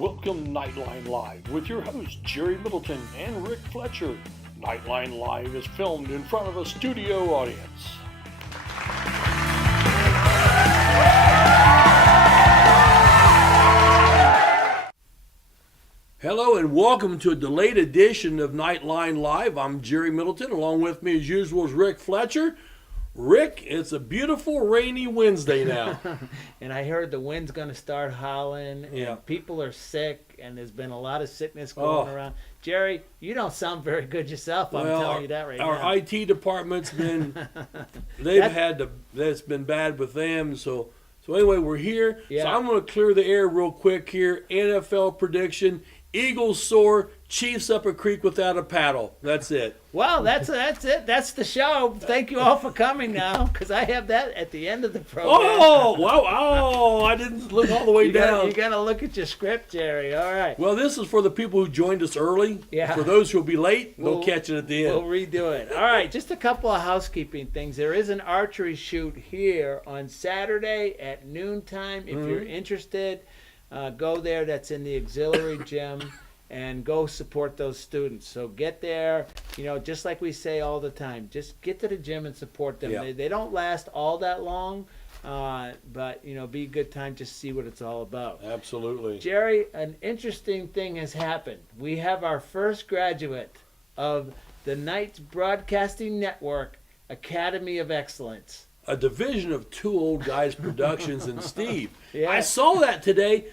Welcome Knightline Live with your hosts Jerry Middleton and Rick Fletcher. Knightline Live is filmed in front of a studio audience. Hello and welcome to a delayed edition of Knightline Live. I'm Jerry Middleton. Along with me as usual is Rick Fletcher. Rick, it's a beautiful rainy Wednesday now. And I heard the wind's going to start howling, and people are sick, and there's been a lot of sickness going around. Jerry, you don't sound very good yourself, I'm telling you that right now. Our IT department's been, that's been bad with them, so anyway, we're here. Yeah. So I'm going to clear the air real quick here. NFL prediction, Eagles soar, Chiefs up a creek without a paddle. That's it. Well, that's it. That's the show. Thank you all for coming now, because I have that at the end of the program. Oh, wow. Oh, I didn't look all the way down. You got to look at your script, Jerry. All right. Well, this is for the people who joined us early. Yeah. For those who will be late, they'll catch it at the end. We'll redo it. All right. Just a couple of housekeeping things. There is an archery shoot here on Saturday at noontime. If you're interested, go there. That's in the auxiliary gym. And go support those students. So get there, just like we say all the time, just get to the gym and support them. Yeah. They don't last all that long, but, be a good time to see what it's all about. Absolutely. Jerry, an interesting thing has happened. We have our first graduate of the Knights Broadcasting Network Academy of Excellence. A division of Two Old Guys Productions and Steve. Yeah. I saw that today.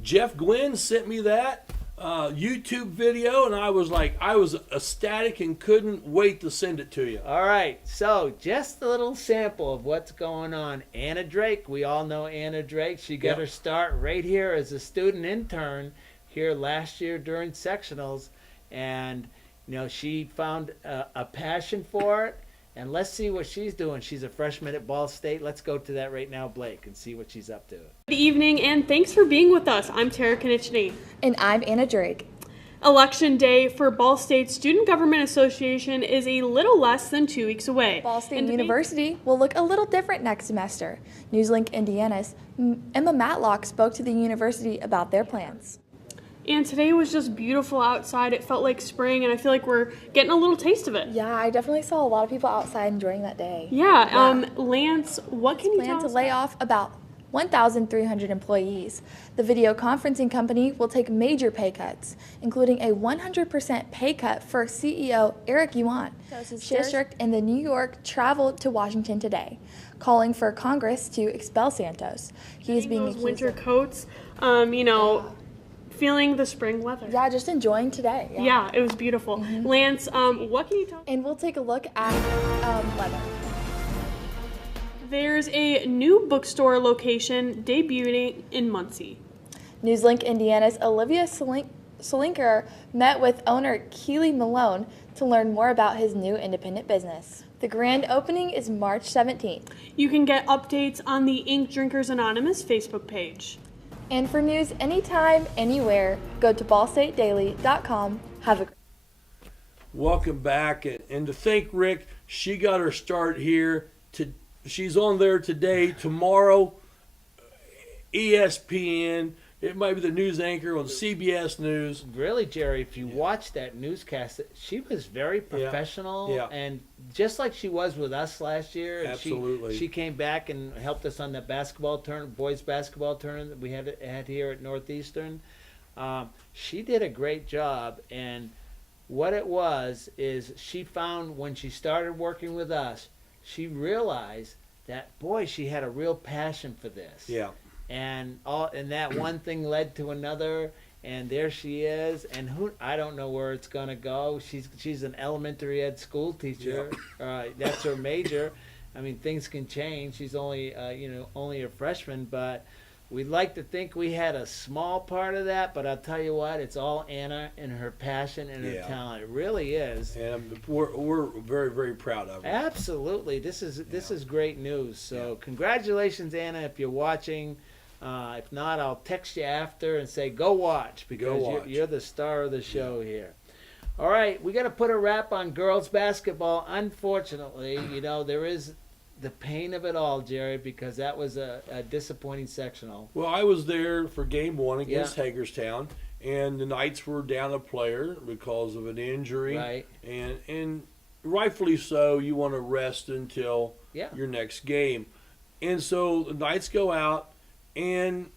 Jeff Gwynn sent me that. YouTube video, and I was ecstatic and couldn't wait to send it to you. All right, so just a little sample of what's going on. Anna Drake, we all know Anna Drake. She got her start right here as a student intern here last year during sectionals, and she found a passion for it. And let's see what she's doing. She's a freshman at Ball State. Let's go to that right now, Blake, and see what she's up to. Good evening, and thanks for being with us. I'm Tara Konichny. And I'm Anna Drake. Election day for Ball State Student Government Association is a little less than 2 weeks away. Ball State University will look a little different next semester. Newslink Indiana's Emma Matlock spoke to the university about their plans. And today was just beautiful outside. It felt like spring, and I feel like we're getting a little taste of it. Yeah, I definitely saw a lot of people outside enjoying that day. Yeah. Lance, what can you tell us? Plan to lay off about 1,300 employees. The video conferencing company will take major pay cuts, including a 100% pay cut for CEO Eric Yuan. District in the New York traveled to Washington today, calling for Congress to expel Santos. He is being accused winter coats, feeling the spring weather. Yeah, just enjoying today. Yeah, it was beautiful. Mm-hmm. Lance, what can you tell us? And we'll take a look at weather. There's a new bookstore location debuting in Muncie. Newslink Indiana's Olivia Solinker met with owner Keely Malone to learn more about his new independent business. The grand opening is March 17th. You can get updates on the Ink Drinkers Anonymous Facebook page. And for news anytime, anywhere, go to ballstatedaily.com. Have a Welcome back, and to thank Rick, she got her start here. She's on there today. Tomorrow, ESPN. It might be the news anchor on CBS News. Really, Jerry, if you watch that newscast, she was very professional, and just like she was with us last year. Absolutely. She came back and helped us on the boys basketball tournament that we had here at Northeastern. She did a great job, and what it was is she found when she started working with us, she realized that, boy, she had a real passion for this. Yeah. And that one thing led to another, and there she is. And I don't know where it's gonna go. She's an elementary ed school teacher. Yeah. That's her major. I mean, things can change. She's only a freshman, but we'd like to think we had a small part of that. But I'll tell you what, it's all Anna and her passion and her talent. It really is. And we're very, very proud of her. Absolutely, this is great news. So congratulations, Anna, if you're watching. If not, I'll text you after and say, go watch, because you're the star of the show here. All right, we got to put a wrap on girls basketball. Unfortunately, there is the pain of it all, Jerry, because that was a disappointing sectional. Well, I was there for game 1 against Hagerstown, and the Knights were down a player because of an injury. Right. And rightfully so, you want to rest until your next game. And so the Knights go out and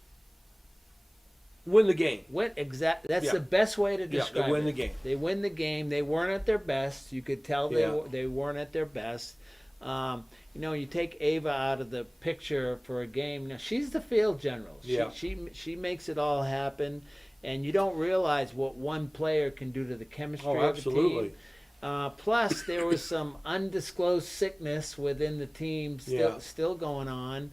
win the game. That's the best way to describe it. They win the game. They win the game. They weren't at their best. You could tell they weren't at their best. You take Ava out of the picture for a game. Now she's the field general. She makes it all happen, and you don't realize what one player can do to the chemistry of the team. Plus, there was some undisclosed sickness within the team still going on.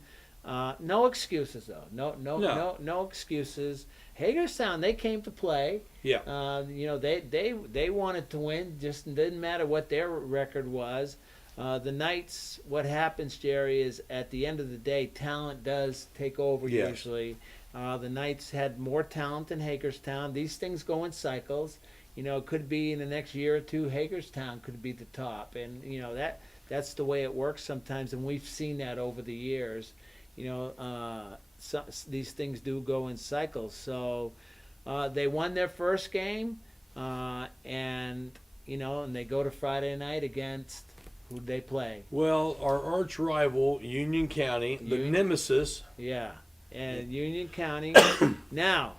No excuses though. No excuses. Hagerstown, they came to play. Yeah. They wanted to win. Just didn't matter what their record was. The Knights, what happens, Jerry, is at the end of the day, talent does take over usually. The Knights had more talent than Hagerstown. These things go in cycles. It could be in the next year or two, Hagerstown could be the top. And, that's the way it works sometimes, and we've seen that over the years. These things do go in cycles. So they won their first game, and they go to Friday night against who'd they play? Well, our arch rival, Union County, the nemesis. Yeah, and Union County. Now,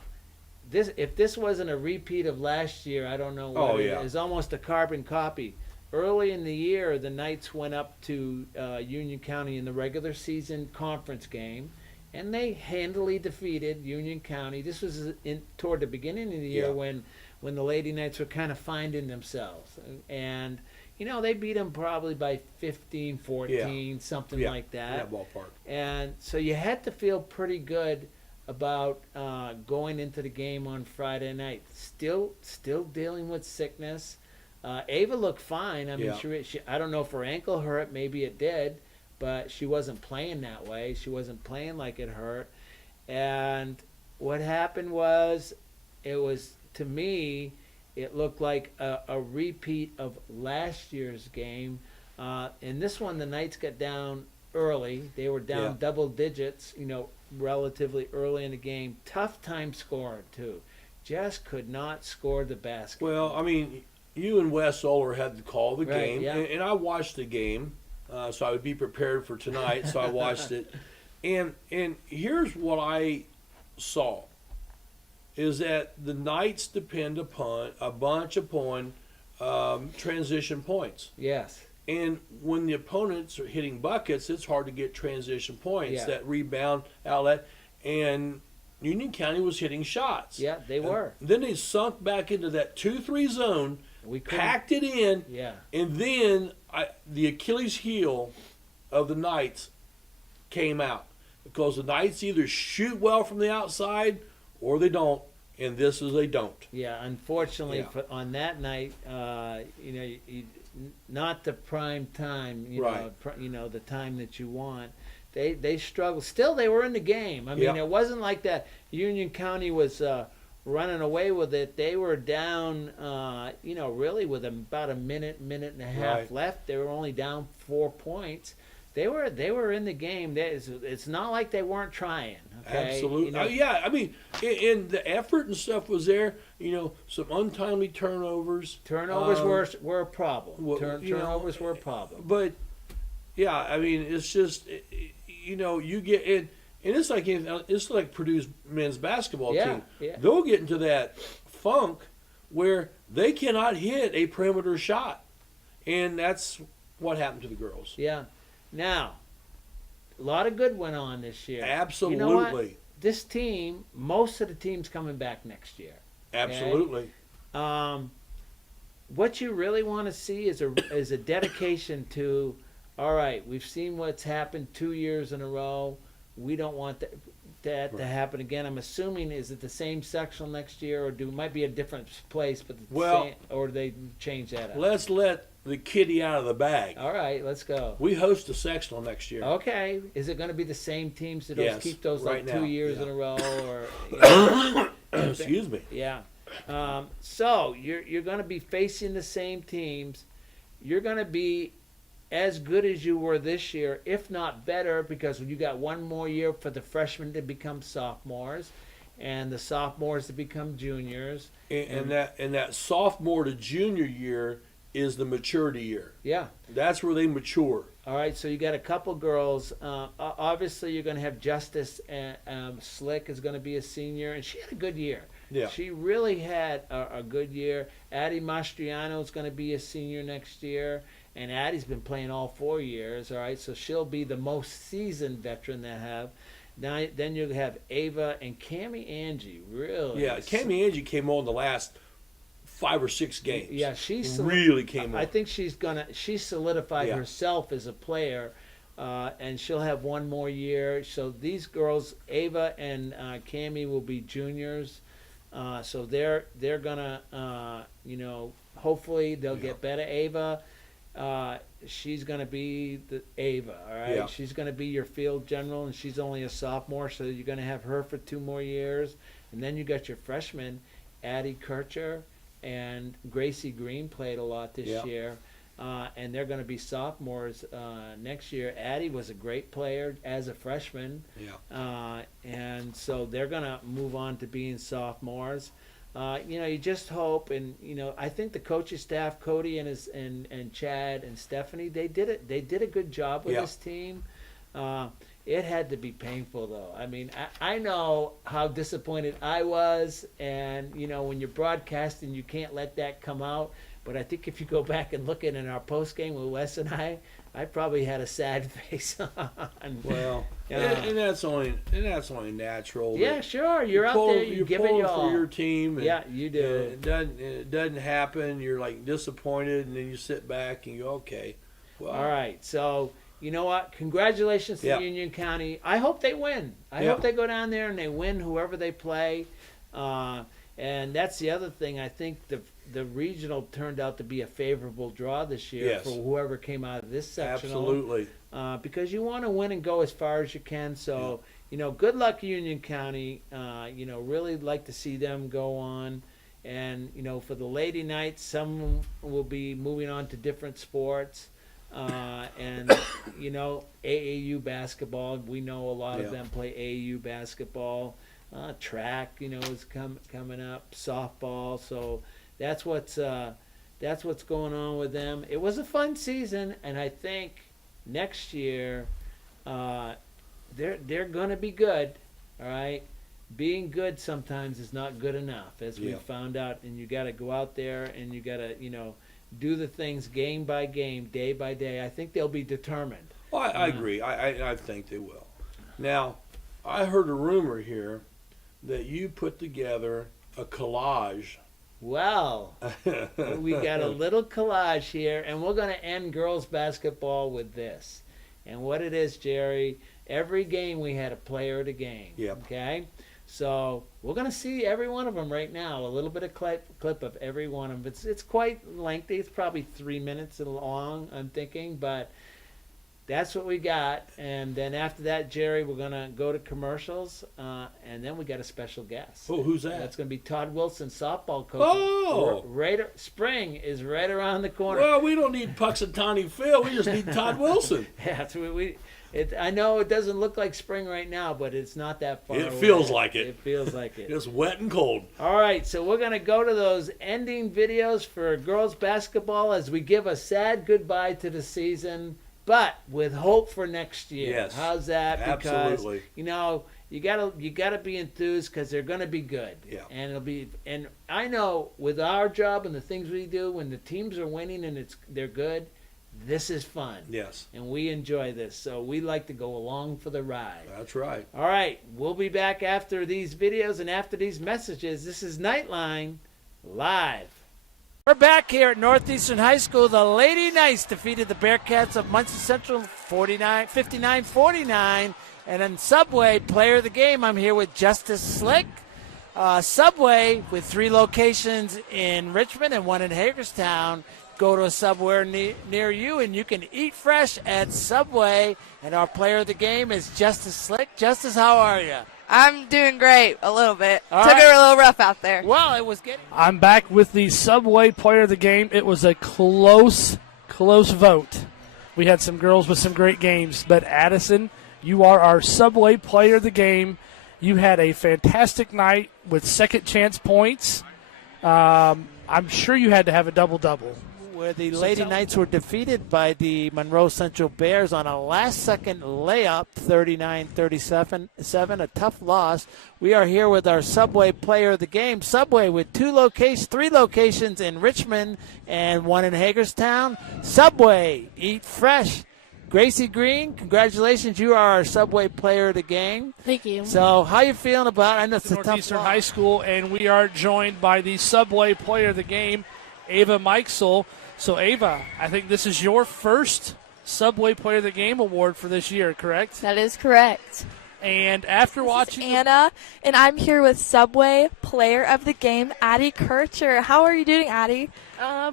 if this wasn't a repeat of last year, I don't know what it is. Almost a carbon copy. Early in the year, the Knights went up to Union County in the regular season conference game, and they handily defeated Union County. This was toward the beginning of the year when the Lady Knights were kind of finding themselves. And, they beat them probably by 15, 14, something like that. Yeah, ballpark. And so you had to feel pretty good about going into the game on Friday night. Still dealing with sickness. Ava looked fine. I mean, she I don't know if her ankle hurt. Maybe it did, but she wasn't playing that way. She wasn't playing like it hurt. And what happened was, to me, it looked like a repeat of last year's game. In this one, the Knights got down early. They were down double digits, relatively early in the game. Tough time scoring, too. Just could not score the basket. Well, I mean, you and Wes Oler had to call the game, and I watched the game, so I would be prepared for tonight, so I watched it. And here's what I saw, is that the Knights depend upon transition points. Yes. And when the opponents are hitting buckets, it's hard to get transition points, that rebound outlet. And Union County was hitting shots. Yeah, they were. And then they sunk back into that 2-3 zone, packed it in, and then the Achilles heel of the Knights came out. Because the Knights either shoot well from the outside or they don't. And this is they don't. Yeah, unfortunately, on that night, not the prime time, the time that you want. They struggled. Still, they were in the game. I mean, it wasn't like that Union County was running away with it. They were down, really with about a minute and a half left. They were only down 4 points. They were in the game. It's not like they weren't trying. Okay? Absolutely. I mean, and the effort and stuff was there. Some untimely turnovers. Turnovers were a problem. Turnovers were a problem. But I mean, it's just you get in, and it's like Purdue's men's basketball team. Yeah. They'll get into that funk where they cannot hit a perimeter shot, and that's what happened to the girls. Yeah. Now, a lot of good went on this year. Absolutely. You know what? This team, most of the team's coming back next year. Absolutely. What you really want to see is a dedication to, all right, we've seen what's happened 2 years in a row. We don't want that to happen again. I'm assuming, is it the same sectional next year, or might be a different place, but or they change that up? Let's let the kitty out of the bag. All right, let's go. We host a sectional next year. Okay. Is it going to be the same teams that keep those like 2 years in a row, or? Excuse me. Yeah. So you're going to be facing the same teams. You're going to be as good as you were this year, if not better, because you got one more year for the freshmen to become sophomores and the sophomores to become juniors. And that sophomore to junior year is the maturity year. Yeah. That's where they mature. All right, so you got a couple girls. Obviously, you're going to have Justice Slick is going to be a senior, and she had a good year. Yeah. She really had a good year. Addie Mastriano is going to be a senior next year, and Addie's been playing all 4 years. All right, so she'll be the most seasoned veteran they have. Now, then you'll have Ava and Cammie Angie. Really? Yeah, Cammie Angie came on the last 5 or 6 games. Yeah, she's really came on. I think she solidified Yeah. herself as a player, and she'll have one more year. So these girls, Ava and Cammie, will be juniors. So they're gonna hopefully they'll get better. Ava, she's gonna be the Ava. All right, Yeah. she's gonna be your field general, and she's only a sophomore, so you're gonna have her for 2 more years, and then you got your freshmen, Addie Kircher and Gracie Green played a lot this Yeah. year, and they're going to be sophomores next year. Addie was a great player as a freshman, and so they're going to move on to being sophomores. You just hope, and I think the coaching staff, Cody and Chad and Stephanie, they did it. They did a good job with this team. It had to be painful, though. I mean, I know how disappointed I was, and, when you're broadcasting, you can't let that come out. But I think if you go back and look at it in our postgame with Wes and I probably had a sad face on. Well, and that's only natural. Yeah, sure. You're out there. You give it your all for your team. And, yeah, you do. It doesn't happen. You're like disappointed, and then you sit back and you go, okay. Well, all right. So. You know what? Congratulations to Union County. I hope they win. I hope they go down there and they win whoever they play. And that's the other thing. I think the regional turned out to be a favorable draw this year for whoever came out of this sectional. Absolutely. Because you want to win and go as far as you can. So, good luck, Union County. Really like to see them go on. And, for the Lady Knights, some will be moving on to different sports. And AAU basketball, we know a lot of them play AAU basketball. Track, is coming up. Softball, so that's what's going on with them. It was a fun season, and I think next year they're going to be good. All right, being good sometimes is not good enough, as we found out, and you got to go out there and you got to do the things game by game, day by day. I think they'll be determined. Well, I agree. I think they will. Now, I heard a rumor here that you put together a collage. Well, we got a little collage here, and we're going to end girls basketball with this. And what it is, Jerry, every game we had a player of the game. Yep. Okay? So we're going to see every one of them right now, a little bit of clip of every one of them. It's quite lengthy. It's probably 3 minutes long, I'm thinking, but that's what we got. And then after that, Jerry, we're going to go to commercials, and then we got a special guest. Oh, who's that? That's going to be Todd Wilson, softball coach. Oh! Spring is right around the corner. Well, we don't need Puxatawny Phil. We just need Todd Wilson. Yeah, that's what I know it doesn't look like spring right now, but it's not that far away. It feels like it. It feels like it. It's wet and cold. All right, so we're going to go to those ending videos for girls basketball as we give a sad goodbye to the season, but with hope for next year. Yes. How's that? Absolutely. Because, you gotta be enthused because they're going to be good. Yeah. And I know with our job and the things we do, when the teams are winning and they're good, this is fun. Yes. And we enjoy this. So we like to go along for the ride. That's right. All right. We'll be back after these videos and after these messages. This is Knightline Live. We're back here at Northeastern High School. The Lady Knights defeated the Bearcats of Muncie Central 59-49. And then Subway, player of the game, I'm here with Justice Slick. Subway, with 3 locations in Richmond and 1 in Hagerstown. Go to a Subway near you, and you can eat fresh at Subway. And our player of the game is Justice Slick. Justice, how are you? I'm doing great, a little bit. All Took right. it a little rough out there. Well, it was getting... I'm back with the Subway player of the game. It was a close vote. we had some girls with some great games. But Addison, you are our Subway Player of the Game. You had a fantastic night with second chance points. I'm sure you had to have a double-double. Where the Lady Knights were defeated by the Monroe Central Bears on a last-second layup, 39-37, a tough loss. We are here with our Subway Player of the Game. Subway with three locations in Richmond and one in Hagerstown. Subway, eat fresh. Gracie Green, congratulations. You are our Subway Player of the Game. Thank you. So how you feeling about it? I know it's a tough Northeastern loss. High School, and we are joined by the Subway Player of the Game, Ava Mikesel. So, Ava, I think this is your first Subway Player of the Game award for this year, correct? That is correct. And after watching... Anna, and I'm here with Subway Player of the Game, Addie Kircher. How are you doing, Addie?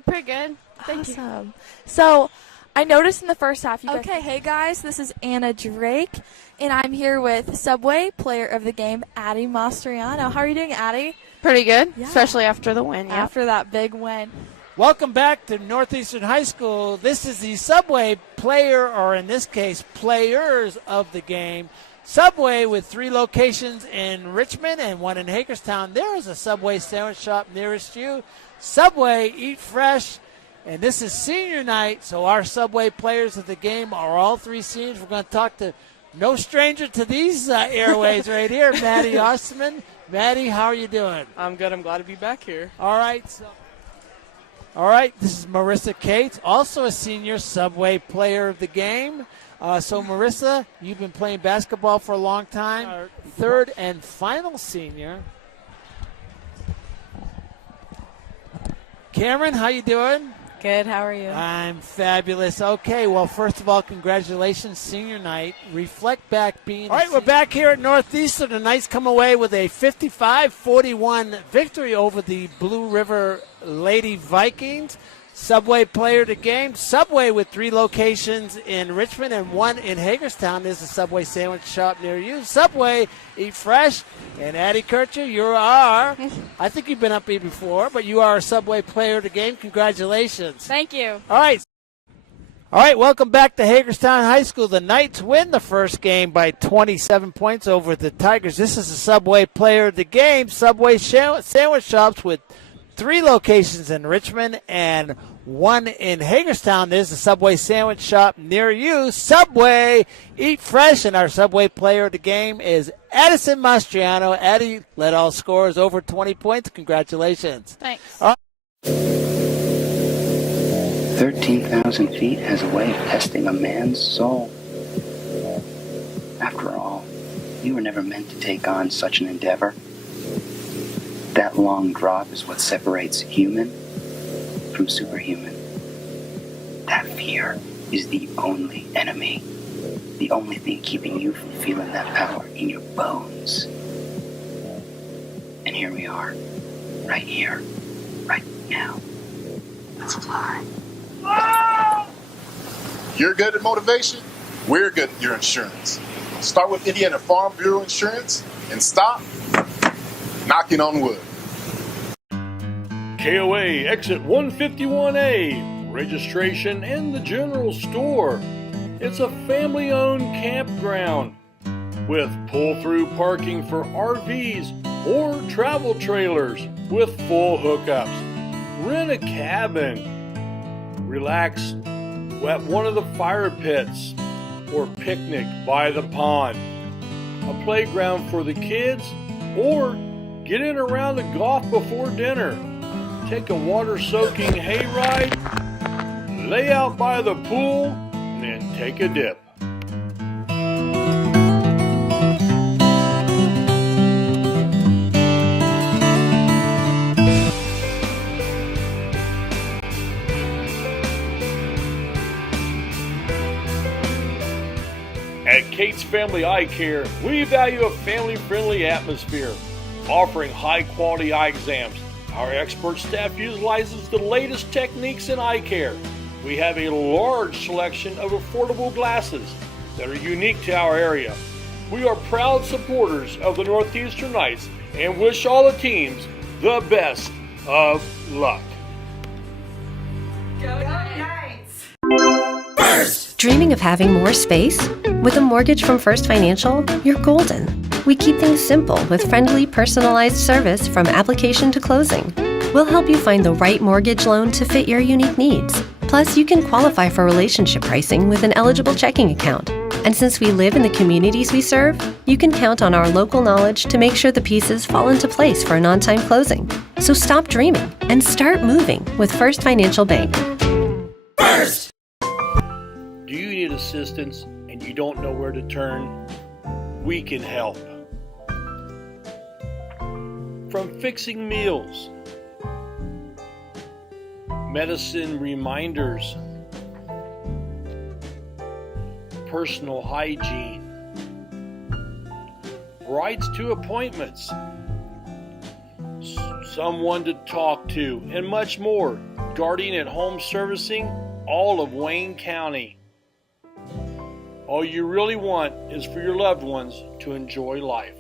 Pretty good. Thank you. Awesome. So, I noticed in the first half, hey guys, this is Anna Drake, and I'm here with Subway Player of the Game, Addie Mastriano. How are you doing, Addie? Pretty good, Yeah. especially after the win. Yeah. After that big win. Welcome back to Northeastern High School. This is the Subway Player, or in this case, Players of the Game. Subway with 3 locations in Richmond and 1 in Hagerstown. There is a Subway sandwich shop nearest you. Subway, eat fresh. And this is senior night, so our Subway Players of the Game are all 3 seniors. We're going to talk to no stranger to these airways right here, Maddie Osterman. Maddie, how are you doing? I'm good. I'm glad to be back here. All right. All right, this is Marissa Cates, also a senior Subway Player of the Game. So, Marissa, you've been playing basketball for a long time. Third and final senior. Cameron, how you doing? Good. How are you? I'm fabulous. Okay, well, first of all, congratulations, senior night. Reflect back being... All right, we're back here at Northeastern. The Knights come away with a 55-41 victory over the Blue River Lady Vikings. Subway Player of the Game. Subway with 3 locations in Richmond and 1 in Hagerstown. There's a Subway sandwich shop near you. Subway, eat fresh. And Addie Kircher, you are, I think you've been up here before, but you are a Subway Player of the Game. Congratulations. Thank you. All right, welcome back to Hagerstown High School. The Knights win the first game by 27 points over the Tigers. This is a Subway Player of the Game. Subway sandwich shops with 3 locations in Richmond and 1 in Hagerstown. There's a Subway sandwich shop near you. Subway, eat fresh. And our Subway Player of the Game is Addison Mastriano. Addie led all scorers over 20 points. Congratulations. Thanks. 13,000 feet has a way of testing a man's soul. After all, you were never meant to take on such an endeavor. That long drop is what separates human from superhuman. That fear is the only enemy, the only thing keeping you from feeling that power in your bones. And here we are, right here, right now. Let's fly. You're good at motivation, we're good at your insurance. Start with Indiana Farm Bureau Insurance and stop knocking on wood. KOA exit 151A, registration in the general store. It's a family-owned campground with pull-through parking for RVs or travel trailers with full hookups. Rent a cabin. Relax at one of the fire pits or picnic by the pond. A playground for the kids, or get in around the golf before dinner. Take a water-soaking hayride, lay out by the pool, and then take a dip. At Kate's Family Eye Care, we value a family-friendly atmosphere, offering high-quality eye exams. Our expert staff utilizes the latest techniques in eye care. We have a large selection of affordable glasses that are unique to our area. We are proud supporters of the Northeastern Knights and wish all the teams the best of luck. Go Knights! First Dreaming of having more space? With a mortgage from First Financial, you're golden. We keep things simple with friendly, personalized service from application to closing. We'll help you find the right mortgage loan to fit your unique needs. Plus, you can qualify for relationship pricing with an eligible checking account. And since we live in the communities we serve, you can count on our local knowledge to make sure the pieces fall into place for an on-time closing. So stop dreaming and start moving with First Financial Bank. First! Do you need assistance and you don't know where to turn? We can help. From fixing meals, medicine reminders, personal hygiene, rides to appointments, someone to talk to, and much more. Guardian at Home Servicing, all of Wayne County. All you really want is for your loved ones to enjoy life.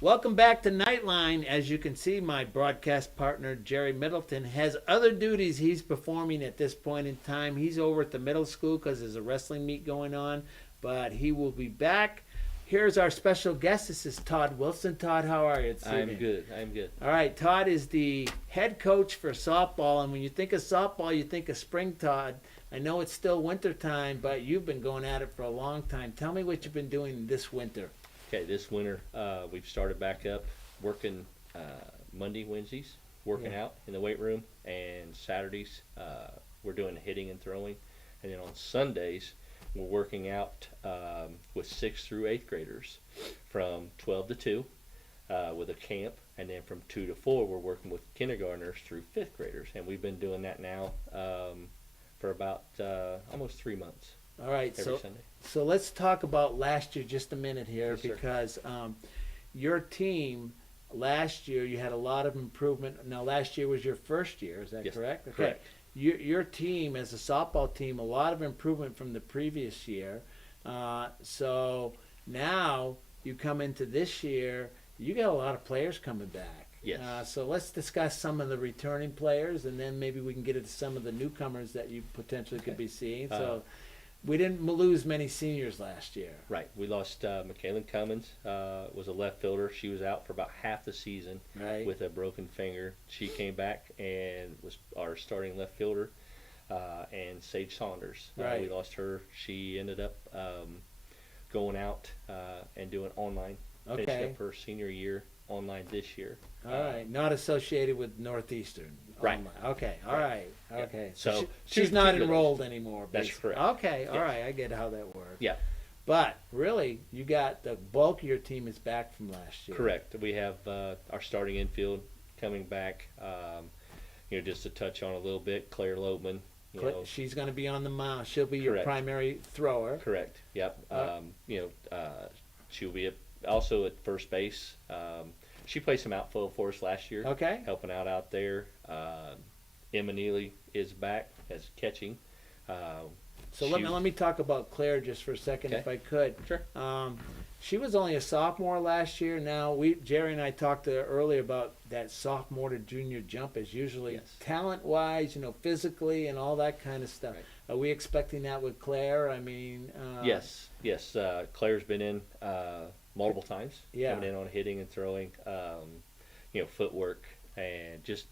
Welcome back to Knightline. As you can see, my broadcast partner, Jerry Middleton, has other duties he's performing at this point in time. He's over at the middle school because there's a wrestling meet going on, but he will be back. Here's our special guest. This is Todd Wilson. Todd, how are you? I'm good. All right, Todd is the head coach for softball, and when you think of softball, you think of spring, Todd. I know it's still winter time, but you've been going at it for a long time. Tell me what you've been doing this winter. Okay, this winter we've started back up working Monday, Wednesdays, working out in the weight room, and Saturdays we're doing hitting and throwing, and then on Sundays we're working out with 6th through 8th graders from 12 to 2 with a camp, and then from 2 to 4 we're working with kindergartners through 5th graders, and we've been doing that now for about almost 3 months. All right, every Sunday. So let's talk about last year just a minute here, Yes, sir. because your team last year, you had a lot of improvement. Now, last year was your first year, is that Yes, correct? Okay. correct. Your team, as a softball team, a lot of improvement from the previous year. So now you come into this year, you got a lot of players coming back. Yes. So let's discuss some of the returning players, and then maybe we can get into some of the newcomers that you potentially could be seeing. So we didn't lose many seniors last year. Right. We lost McKaylin Cummins, was a left fielder. She was out for about half the season with a broken finger. She came back and was our starting left fielder. And Sage Saunders. We lost her. She ended up going out and doing online. Finished up her senior year online this year. All right. Not associated with Northeastern. Right. Online. Okay. All right. Okay. So she's not enrolled anymore. That's basically. correct. Okay. All right. I get how that works. Yeah. But really, you got the bulk of your team is back from last year. Correct. We have our starting infield coming back. Just to touch on a little bit, Claire Lopeman. She's going to be on the mound. She'll be your primary thrower. Correct. Yep. She'll be also at first base. She played some outfield for us last year. Okay. Helping out there. Emma Neely is back as catching. So let me talk about Claire just for a second, if I could. Sure. She was only a sophomore last year. Now Jerry and I talked to her earlier about that sophomore to junior jump is usually talent-wise, physically and all that kind of stuff. Right. Are we expecting that with Claire? I mean, yes. Claire's been in multiple times. Coming in on hitting and throwing, footwork and just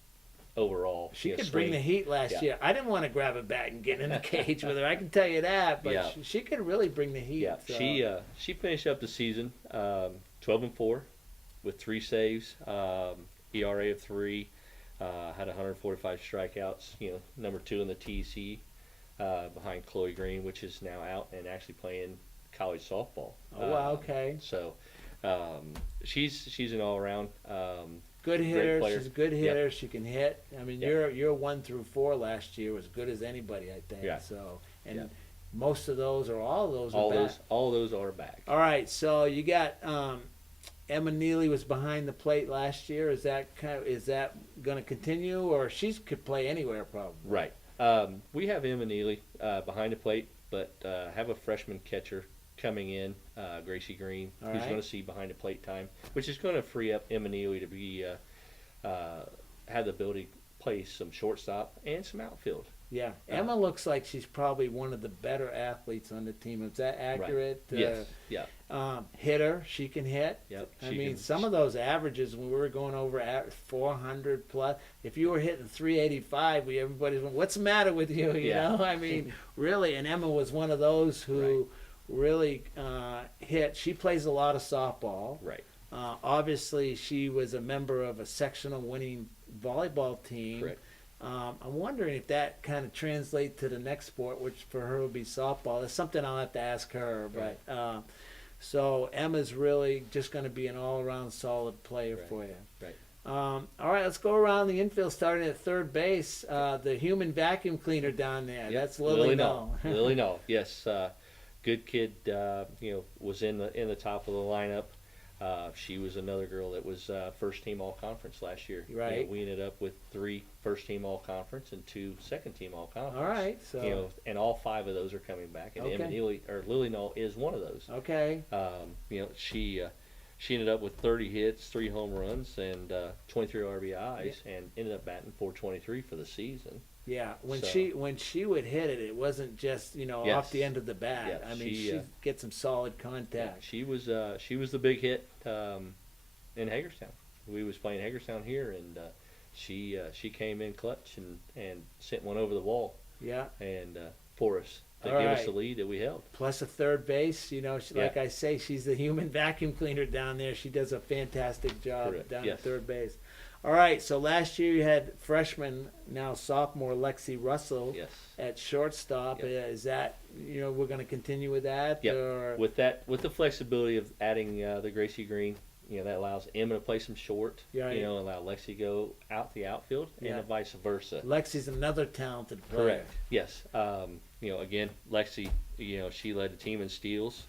overall. She could bring the heat last year. I didn't want to grab a bat and get in the cage with her. I can tell you that. But she could really bring the heat. Yeah, so. She finished up the season 12-4 with 3 saves, ERA of 3, had 145 strikeouts. Number 2 in the TEC behind Chloe Green, which is now out and actually playing college softball. Oh wow! Okay. So she's an all-around. Good hitter. She's a good hitter. Yep. She can hit. I mean, your 1 through 4 last year was good as anybody, I think. Yeah. So, and most of those or all of those all are those back. all those are back. All right. So you got Emma Neely was behind the plate last year. Is that going to continue, or she could play anywhere probably? Right. We have Emma Neely behind the plate, but have a freshman catcher coming in, Gracie Green, who's going to see behind the plate time, which is going to free up Emma Neely to be have the ability to play some shortstop and some outfield. Yeah, Emma looks like she's probably one of the better athletes on the team. Is that accurate? Right. Yes. Yeah. Hitter, she can hit. Yep. I mean, some of those averages when we were going over at 400 plus. If you were hitting 385, everybody's going, "What's the matter with you?" You know, I mean, really. And Emma was one of those who really hit. She plays a lot of softball. Right. Obviously, she was a member of a sectional winning volleyball team. Correct. I'm wondering if that kind of translates to the next sport, which for her would be softball. It's something I'll have to ask her. But so Emma's really just going to be an all-around solid player for you. Right. All right, let's go around the infield, starting at third base. The human vacuum cleaner down there. That's Lily Null. Lily Null. Yes. Good kid. Was in the top of the lineup. She was another girl that was first team all conference last year. Right. We ended up with 3 first team all conference and 2 second team all conference. All right. So and all 5 of those are coming back. And Lily Null is one of those. Okay. She ended up with 30 hits, 3 home runs, and 23 RBIs, and ended up batting .423 for the season. Yeah, when she would hit it, it wasn't just off the end of the bat. Yeah, I mean, she gets some solid contact. Yeah, she was the big hit in Hagerstown. We was playing Hagerstown here, and she came in clutch and sent one over the wall. Yeah, and for us to give us the lead that we held. Plus a third base, like I say, she's the human vacuum cleaner down there. She does a fantastic job down at third base. All right, so last year you had freshman, now sophomore Lexi Russell at shortstop. Is that we're going to continue with that? Yeah. Or? With the flexibility of adding the Gracie Green, that allows Emma to play some short. Allow Lexi to go out the outfield, and vice versa. Lexi's another talented player. Correct. Yes. Again, Lexi, she led the team in steals.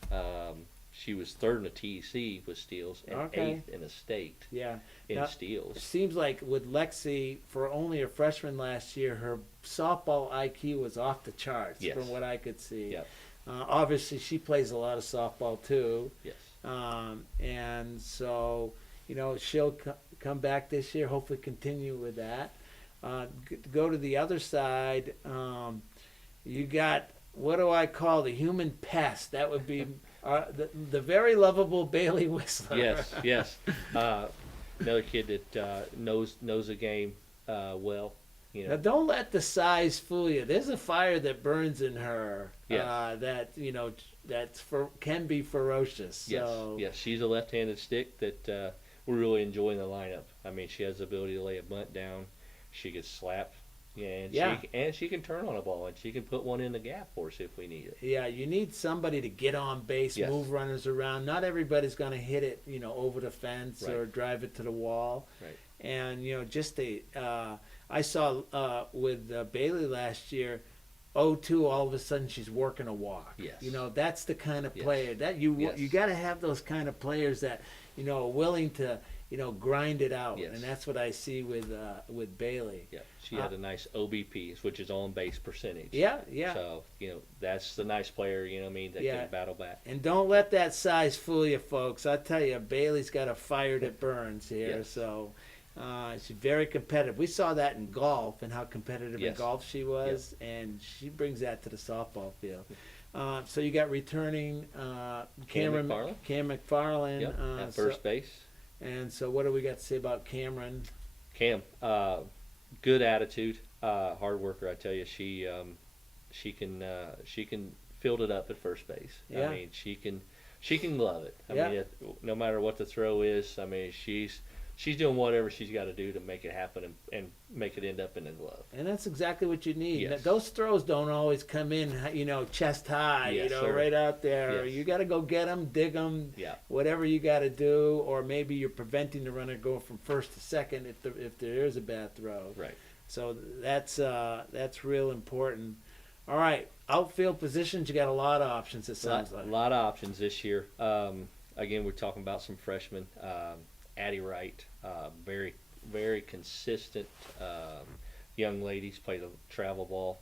She was third in the TEC with steals and 8th in the state. Yeah. In steals. It seems like with Lexi, for only a freshman last year, her softball IQ was off the charts from what I could see. Yep. Obviously, she plays a lot of softball too. Yes. And so, she'll come back this year, hopefully continue with that. Go to the other side. You got, what do I call the human pest? That would be the very lovable Bailey Whistler. Yes. Another kid that knows the game well. Now don't let the size fool you. There's a fire that burns in her that can be ferocious. So. Yes. She's a left-handed stick that we're really enjoying the lineup. I mean, she has the ability to lay a bunt down. She gets slapped. She can turn on a ball, and she can put one in the gap for us if we need it. Yeah, you need somebody to get on base, move runners around. Not everybody's going to hit it, over the fence or drive it to the wall. Right. And I saw with Bailey last year, 0-2, all of a sudden she's working a walk. Yes. That's the kind of player that you got to have those kind of players that are willing to grind it out. Yes. And that's what I see with Bailey. Yeah, she had a nice OBP, which is on base percentage. Yeah. So that's the nice player. That can battle back. And don't let that size fool you, folks. I tell you, Bailey's got a fire that burns here. Yes. So she's very competitive. We saw that in golf and how competitive in golf she was, and she brings that to the softball field. So you got returning Cam McFarland at first base. And so what do we got to say about Cameron? Cam, good attitude, hard worker. I tell you, she can field it up at first base. Yeah. I mean, she can glove it. I mean, no matter what the throw is. I mean, she's doing whatever she's got to do to make it happen and make it end up in the glove. And that's exactly what you need. Yes. Those throws don't always come in, chest high, right out there. Yes. You got to go get them, dig them, whatever you got to do, or maybe you're preventing the runner going from first to second if there is a bad throw. Right. So that's real important. All right, outfield positions, you got a lot of options. It sounds like a lot of options this year. Again, we're talking about some freshmen. Addie Wright, very, very consistent young ladies, play the travel ball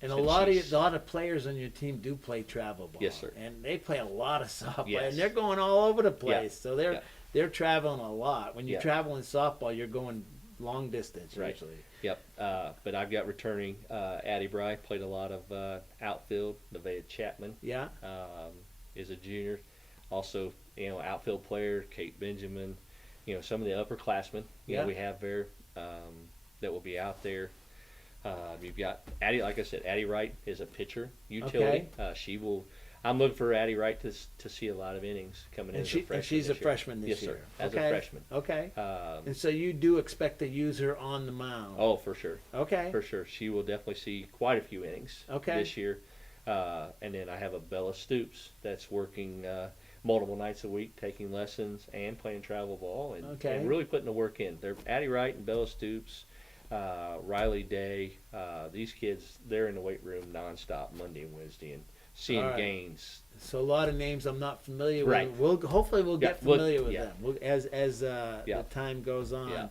and a lot of players on your team do play travel ball. Yes, sir. And they play a lot of softball, yes. and they're going all over the place. Yeah. So they're traveling a lot. When you're traveling softball, you're going long distance Right. usually. Yep. But I've got returning Addie Bry, played a lot of outfield. Nevaeh Chapman Yeah. Is a junior. Also, outfield player, Kate Benjamin. Some of the upperclassmen we have there that will be out there. You've got Addie, like I said, Addie Wright is a pitcher utility. She will. I'm looking for Addie Wright to see a lot of innings coming in as a freshman. And she's a this year. freshman this yes, year. Sir, as a freshman. Okay. And so you do expect to use her on the mound. Oh, for sure. Okay. For sure. She will definitely see quite a few innings this year. And then I have a Bella Stoops that's working multiple nights a week, taking lessons and playing travel ball and really putting the work in. They're Addie Wright and Bella Stoops, Riley Day. These kids, they're in the weight room nonstop Monday and Wednesday and seeing gains. So a lot of names I'm not familiar Right. with. Hopefully we'll get familiar with yeah. them as the time goes on. Yeah.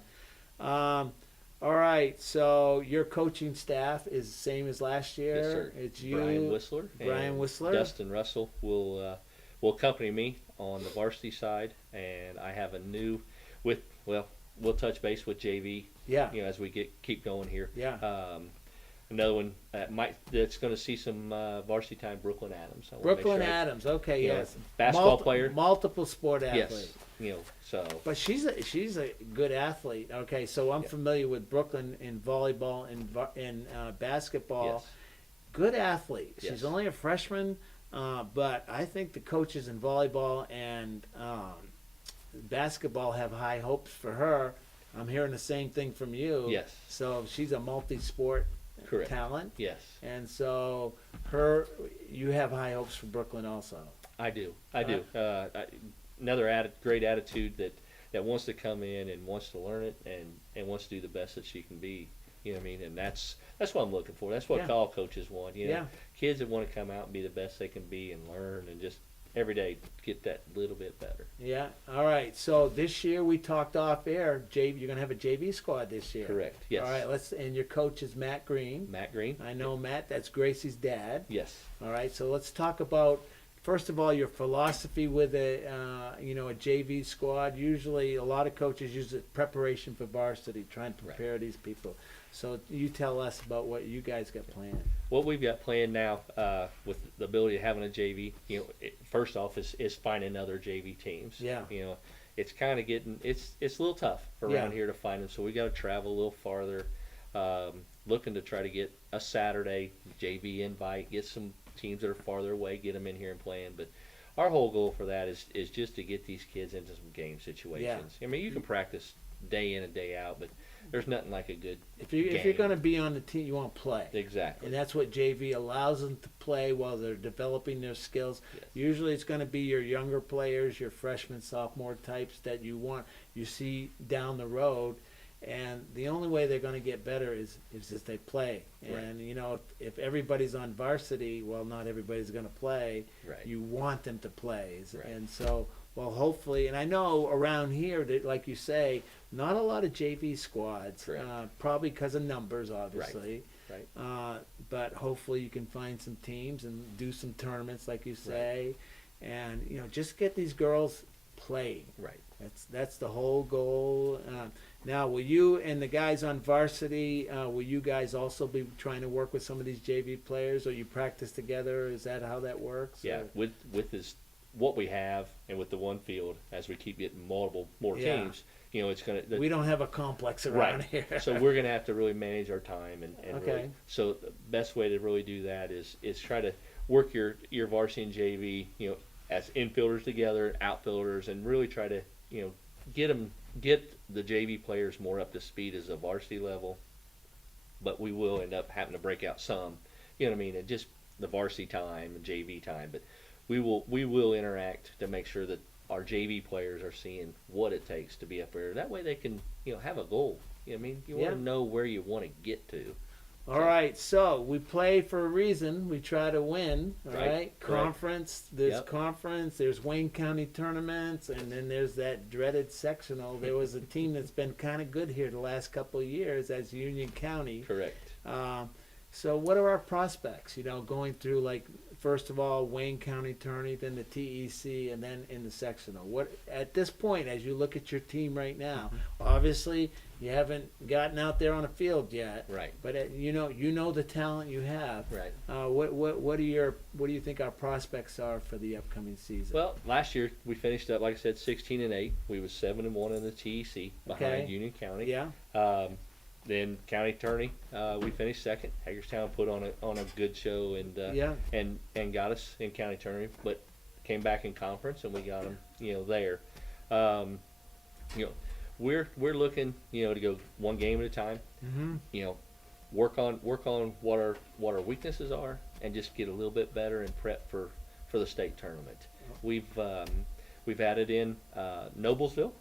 All right. So your coaching staff is the same as last year. Yes, sir. It's you, Brian Whistler, Dustin Russell will accompany me on the varsity side, and I have a new we'll touch base with JV. Yeah. As we keep going here. Yeah. Another one that's going to see some varsity time. Brooklyn Adams. Brooklyn Adams. Okay. Yes. Basketball player. Multiple sport athlete. Yes. So. But she's a good athlete. Okay. So I'm familiar with Brooklyn in volleyball and basketball. Yes. Good athlete. Yes. She's only a freshman, but I think the coaches in volleyball and basketball have high hopes for her. I'm hearing the same thing from you. Yes. So she's a multi-sport talent. Yes. And so you have high hopes for Brooklyn also. I do. Another great attitude that wants to come in and wants to learn it and wants to do the best that she can be. You know what I mean? And that's what I'm looking for. That's what all coaches want. Kids that want to come out and be the best they can be and learn and just every day get that little bit better. Yeah. All right. So this year we talked off air. You're going to have a JV squad this year. Correct. Yes. All right. And your coach is Matt Green. Matt Green. I know Matt. That's Gracie's dad. Yes. All right. So let's talk about first of all your philosophy with a JV squad. Usually, a lot of coaches use it preparation for varsity, trying to prepare these people. So you tell us about what you guys got planned. What we've got planned now with the ability of having a JV, first off is finding other JV teams. Yeah. It's kind of it's a little tough around here to find them, so we got to travel a little farther. Looking to try to get a Saturday JV invite, get some teams that are farther away, get them in here and playing. But our whole goal for that is just to get these kids into some game situations. Yeah. I mean, you can practice day in and day out, but there's nothing like a good if you're going to be on the team, you want to play. Exactly. And that's what JV allows them to play while they're developing their skills. Yes. Usually it's going to be your younger players, your freshman, sophomore types that you see down the road. And the only way they're going to get better is if they play. Right. And, if everybody's on varsity, well, not everybody's going to play. Right. You want them to play. Right. And so, hopefully, and I know around here, that, like you say, not a lot of JV squads, probably because of numbers, obviously. Right. But hopefully you can find some teams and do some tournaments, like you say. Right. And, just get these girls playing. Right. That's the whole goal. Now, will you and the guys on varsity, will you guys also be trying to work with some of these JV players, or you practice together? Is that how that works? Yeah, or? with this what we have and with the one field, as we keep getting more teams, it's gonna. We don't have a complex around here. So we're gonna have to really manage our time and okay. Really, so the best way to really do that is try to work your varsity and JV, as infielders together, outfielders, and really try to get the JV players more up to speed as a varsity level. But we will end up having to break out some, and just the varsity time and JV time. But we will interact to make sure that our JV players are seeing what it takes to be up there. That way they can, have a goal. You want to know where you want to get to. All right, so we play for a reason. We try to win, all right? Conference, there's conference, there's Wayne County tournaments, and then there's that dreaded sectional. There was a team that's been kind of good here the last couple of years. That's Union County. Correct. So what are our prospects, going through first of all, Wayne County Tourney, then the TEC, and then in the sectional. What at this point, as you look at your team right now, obviously you haven't gotten out there on a field yet, Right. But you know the talent you have. Right. What do you think our prospects are for the upcoming season? Well, last year we finished up, like I said, 16-8. We was 7-1 in the TEC behind Union County. Yeah. Then County Tourney, we finished second. Hagerstown put on a good show and got us in County Tourney, but came back in conference and we got them there. We're looking to go one game at a time. Mm-hmm. Work on what our weaknesses are and just get a little bit better and prep for the state tournament. We've added in Noblesville,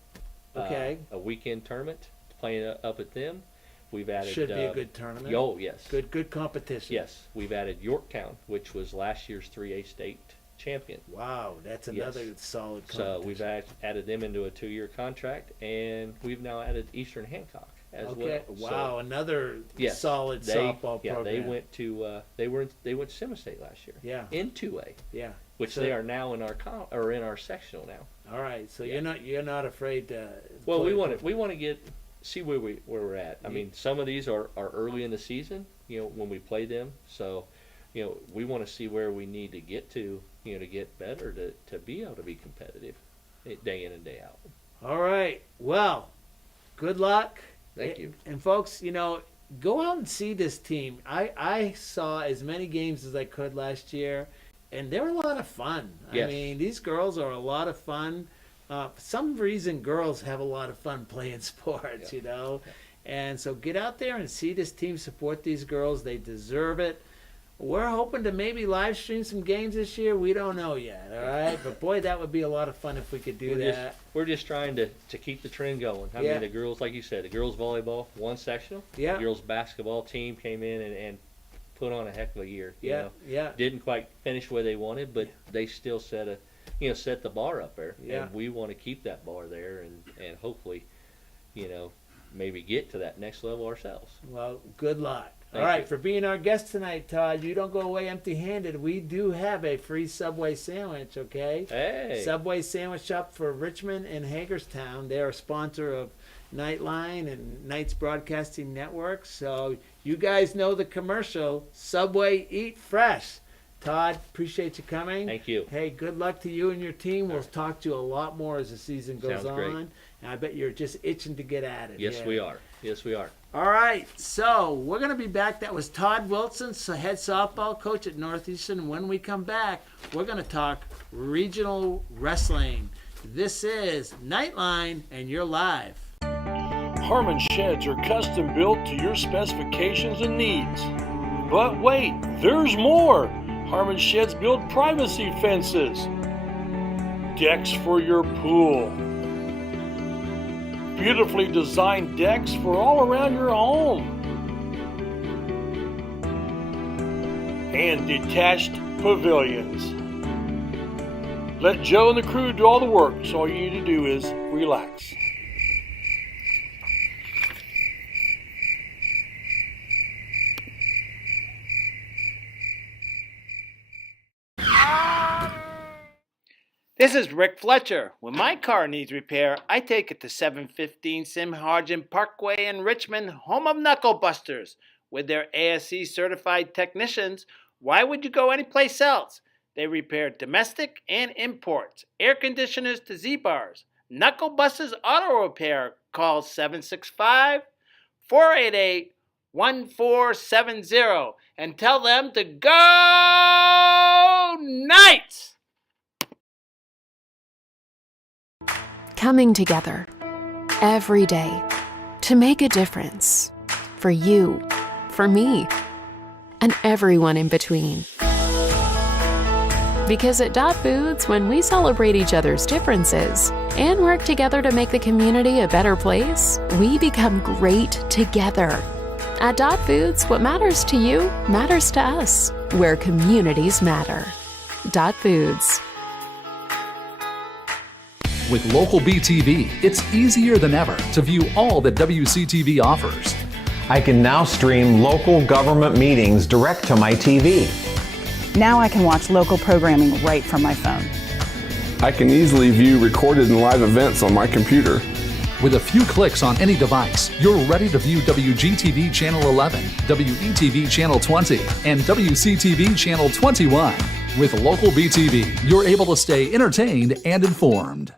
Okay. a weekend tournament playing up at them. We've added Should be a good tournament. Oh yes, good competition. yes. We've added Yorktown, which was last year's 3A state champion. Wow, that's another solid So competition. we've added them into a 2-year contract, and we've now added Eastern Hancock as well. Wow, another Yes, solid softball program. they went to they went to Semistate last year. Yeah. In 2A. Yeah. Which So- they are now in our sectional now. All right, so Yeah. you're not afraid to. Well, play- we want to see where we're at. I mean, some of these are early in the season, when we play them. So, we want to see where we need to get to, to get better to be able to be competitive day in and day out. All right. Well, good luck. Thank you. And folks, go out and see this team. I saw as many games as I could last year, and they're a lot of fun. Yes. I mean, these girls are a lot of fun. For some reason, girls have a lot of fun playing sports, And so get out there and see this team, support these girls. They deserve it. We're hoping to maybe live stream some games this year. We don't know yet, all right? But, boy, that would be a lot of fun if we could do that. We're just trying to keep the trend going. I mean, the girls, like you said, the girls volleyball won sectional. Yeah. The girls basketball team came in and put on a heck of a year. Yeah. Didn't quite finish where they wanted, but they still set the bar up there. Yeah. And we want to keep that bar there and hopefully, maybe get to that next level ourselves. Well, good luck. Thank All right, you. for being our guest tonight, Todd, you don't go away empty-handed. We do have a free Subway sandwich, okay? Hey. Subway sandwich shop for Richmond and Hagerstown. They're a sponsor of Knightline and Knights Broadcasting Network. So you guys know the commercial, Subway Eat Fresh. Todd, appreciate you coming. Thank you. Hey, good luck to you and your team. We'll talk to you a lot more as the season goes Sounds on. great. And I bet you're just itching to get at it. Yes, Yeah. we are. Yes, we are. All right, so we're going to be back. That was Todd Wilson, head softball coach at Northeastern. When we come back, we're going to talk regional wrestling. This is Knightline, and you're live. Harmon sheds are custom built to your specifications and needs. But wait, there's more. Harmon sheds build privacy fences, decks for your pool, beautifully designed decks for all around your home, and detached pavilions. Let Joe and the crew do all the work, so all you need to do is relax. This is Rick Fletcher. When my car needs repair, I take it to 715 Simharjan Parkway in Richmond, home of Knuckle Busters. With their ASE certified technicians, why would you go anyplace else? They repair domestic and imports, air conditioners to Z-bars. Knuckle Busters Auto Repair. Call 765-488-1470 and tell them to go Knights! Coming together every day to make a difference for you, for me, and everyone in between. Because at Dot Foods, when we celebrate each other's differences and work together to make the community a better place, we become great together. At Dot Foods, what matters to you matters to us, where communities matter. Dot Foods. With local BTV, it's easier than ever to view all that WCTV offers. I can now stream local government meetings direct to my TV. Now I can watch local programming right from my phone. I can easily view recorded and live events on my computer. With a few clicks on any device, you're ready to view WGTV Channel 11, WETV Channel 20, and WCTV Channel 21. With local BTV, you're able to stay entertained and informed.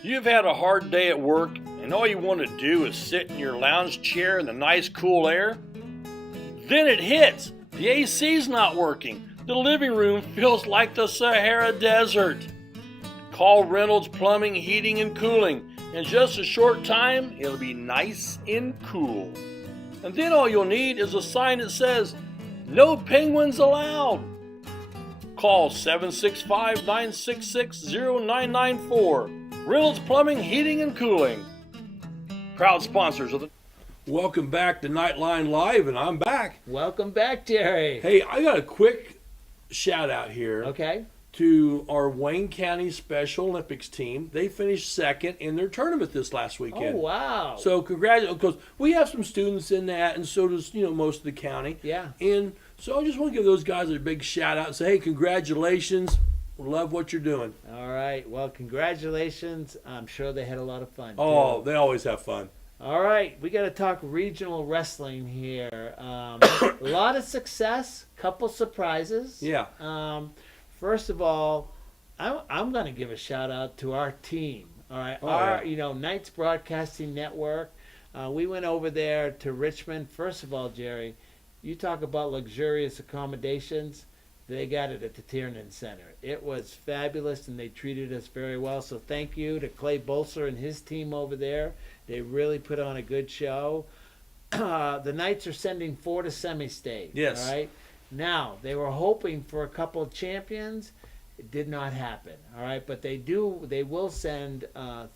You've had a hard day at work, and all you want to do is sit in your lounge chair in the nice cool air? Then it hits! The AC's not working. The living room feels like the Sahara Desert. Call Reynolds Plumbing, Heating, and Cooling. In just a short time, it'll be nice and cool. And then all you'll need is a sign that says, "No penguins allowed." Call 765-966-0994. Reynolds Plumbing, Heating, and Cooling. Proud sponsors of the... Welcome back to Knightline Live, and I'm back. Welcome back, Jerry. Hey, I got a quick shout out here. Okay. To our Wayne County Special Olympics team. They finished second in their tournament this last weekend. Oh, wow. So congratulations, because we have some students in that, and so does, most of the county. Yeah. And so I just want to give those guys a big shout out and say, hey, congratulations. Love what you're doing. All right. Well, congratulations. I'm sure they had a lot of fun. Oh, too. They always have fun. All right, we got to talk regional wrestling here. A lot of success, couple surprises. Yeah. First of all, I'm going to give a shout out to our team. All right, Knights Broadcasting Network. We went over there to Richmond. First of all, Jerry, you talk about luxurious accommodations. They got it at the Tiernan Center. It was fabulous, and they treated us very well. So thank you to Clay Bolser and his team over there. They really put on a good show. The Knights are sending 4 to semi-state. Yes. All right. Now, they were hoping for a couple of champions. It did not happen. All right. But they will send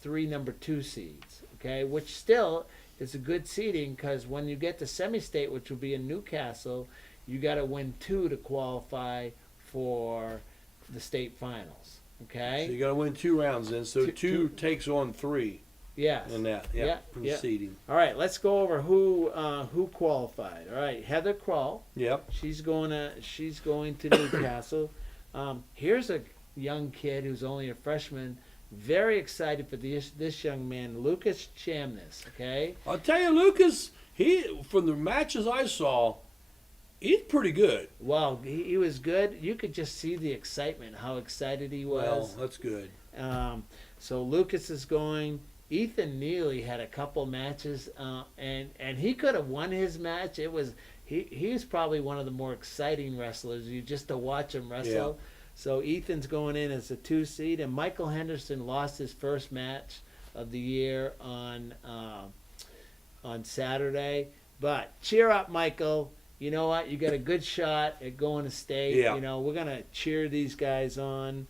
3 number 2 seeds. Okay. Which still is a good seeding, because when you get to semi-state, which will be in Newcastle, you got to win 2 to qualify for the state finals. Okay. So you got to win 2 rounds then. So two takes on 3. Yes. In that, from seeding. All right, let's go over who qualified. All right, Heather Krull. Yep. She's going to Newcastle. Here's a young kid who's only a freshman. Very excited for this young man, Lucas Chamness. Okay. I'll tell you, Lucas. From the matches I saw, he's pretty good. Well, he was good. You could just see the excitement, how excited he was. Well, that's good. So Lucas is going. Ethan Neely had a couple matches, and he could have won his match. He's probably one of the more exciting wrestlers. Just to watch him wrestle. Yeah. So Ethan's going in as a 2 seed, and Michael Henderson lost his first match of the year on Saturday. But cheer up, Michael. You know what? You got a good shot at going to state. Yeah. We're gonna cheer these guys on.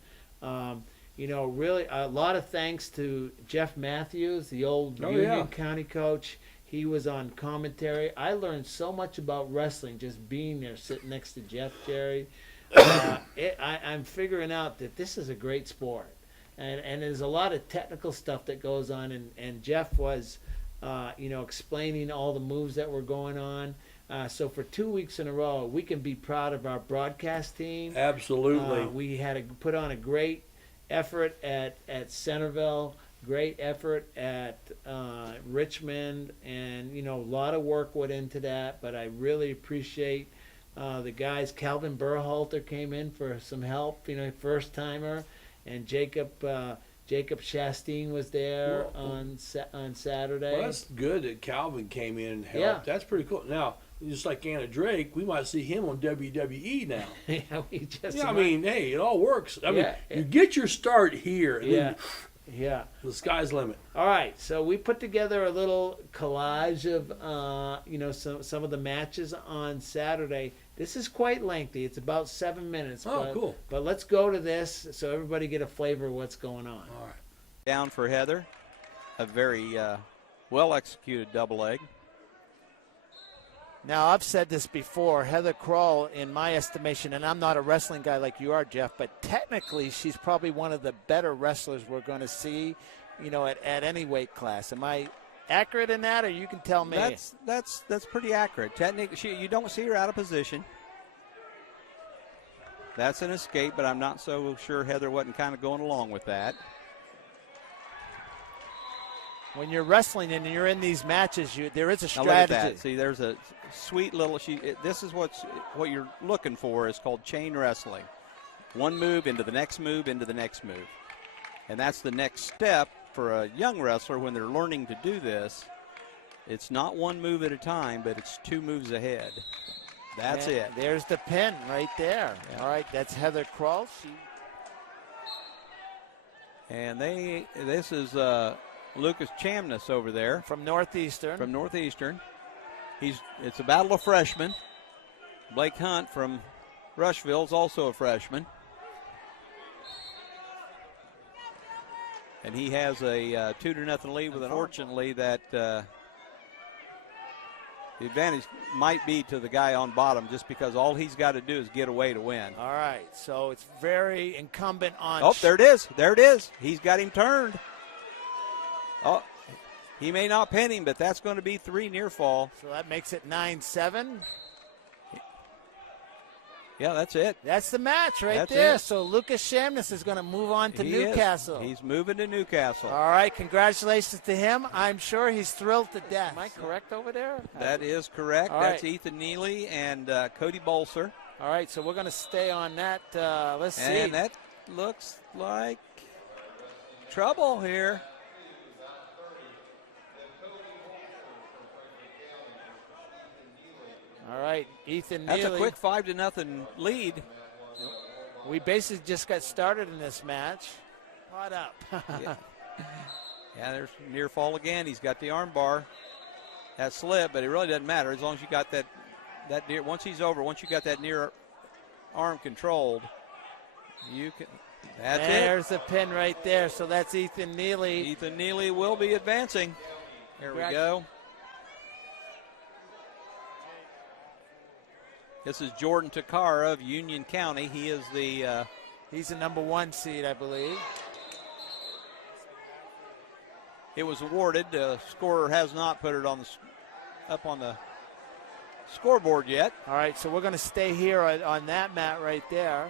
Really a lot of thanks to Jeff Matthews, the old Union County coach. He was on commentary. I learned so much about wrestling just being there, sitting next to Jeff, Jerry. I'm figuring out that this is a great sport. And there's a lot of technical stuff that goes on. And Jeff was, explaining all the moves that were going on. So for 2 weeks in a row, we can be proud of our broadcast team. Absolutely. We had to put on a great effort at Centerville, great effort at Richmond, and a lot of work went into that. But I really appreciate the guys. Calvin Berhalter came in for some help, first timer, and Jacob Chastain was there on Saturday. Well, that's good that Calvin came in and helped. Yeah. That's pretty cool. Now, just like Anna Drake, we might see him on WWE now. I mean, hey, it all works. I mean, you get your start here. And then the sky's the limit. All right, so we put together a little collage of, some of the matches on Saturday. This is quite lengthy. It's about 7 minutes. Cool. But let's go to this so everybody get a flavor of what's going on. All right. Down for Heather. A very well-executed double leg. Now, I've said this before, Heather Krull, in my estimation, and I'm not a wrestling guy like you are, Jeff, but technically she's probably one of the better wrestlers we're going to see, at any weight class. Am I accurate in that, or you can tell me? That's pretty accurate. Technically, you don't see her out of position. That's an escape, but I'm not so sure Heather wasn't kind of going along with that. When you're wrestling and you're in these matches, there is a strategy. Now look at that. See, there's a sweet little. This is what you're looking for is called chain wrestling. One move into the next move into the next move, and that's the next step for a young wrestler when they're learning to do this. It's not one move at a time, but it's 2 moves ahead. That's it. There's the pin right there. Yeah. All right, that's Heather Kroll. And this is Lucas Chamness over there from Northeastern. It's a battle of freshmen. Blake Hunt from Rushville is also a freshman. And he has a 2-0 lead with unfortunately that the advantage might be to the guy on bottom just because all he's got to do is get away to win. All right, so it's very incumbent on. Oh, there it is. There it is. He's got him turned. Oh, he may not pin him, but that's going to be 3 near fall. So that makes it 9-7. Yeah, that's it. That's the match right that's there. It. So Lucas Chamness is going to move on to Newcastle. He's moving to Newcastle. All right, congratulations to him. I'm sure he's thrilled to death. Am I correct over there? That is correct. All that's right. Ethan Neely and Cody Bolser. All right, so we're going to stay on that. Let's see. And that looks like trouble here. All right, Ethan Neely. That's a quick 5-0 lead. We basically just got started in this match. Caught up. Yeah, there's near fall again. He's got the arm bar. That slip, but it really doesn't matter as long as you got that near. Once he's over, once you got that near arm controlled, you can. There's the pin right there. So that's Ethan Neely. Ethan Neely will be advancing. There we go. This is Jordan Takara of Union County. He is he's the number 1 seed, I believe. It was awarded. The scorer has not put it up on the scoreboard yet. All right, so we're going to stay here on that mat right there.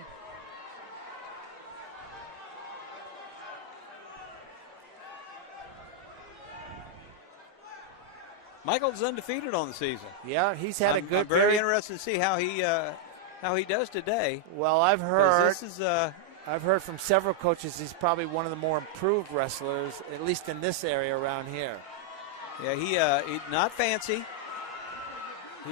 Michael's undefeated on the season. Yeah, he's had a good. I'm very interested to see how he does today. Well, I've heard. This is I've heard from several coaches he's probably one of the more improved wrestlers, at least in this area around here. Yeah, he's not fancy,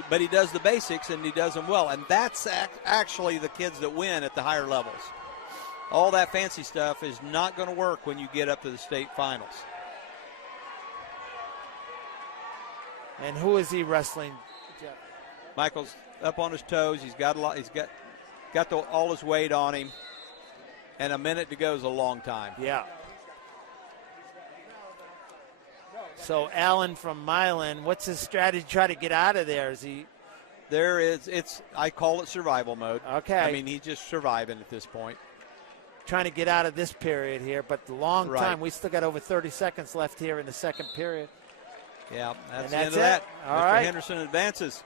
but he does the basics and he does them well. And that's actually the kids that win at the higher levels. All that fancy stuff is not going to work when you get up to the state finals. And who is he wrestling, Jeff? Michael's up on his toes. He's got a lot. He's got all his weight on him, and a minute to go is a long time. Yeah. So Allen from Milan, what's his strategy to try to get out of there? Is he? I call it survival mode. Okay. I mean, he's just surviving at this point. Trying to get out of this period here, but the long Right. time. We still got over 30 seconds left here in the second period. Yeah, that's the that's end of that. All Mr. right. Henderson advances.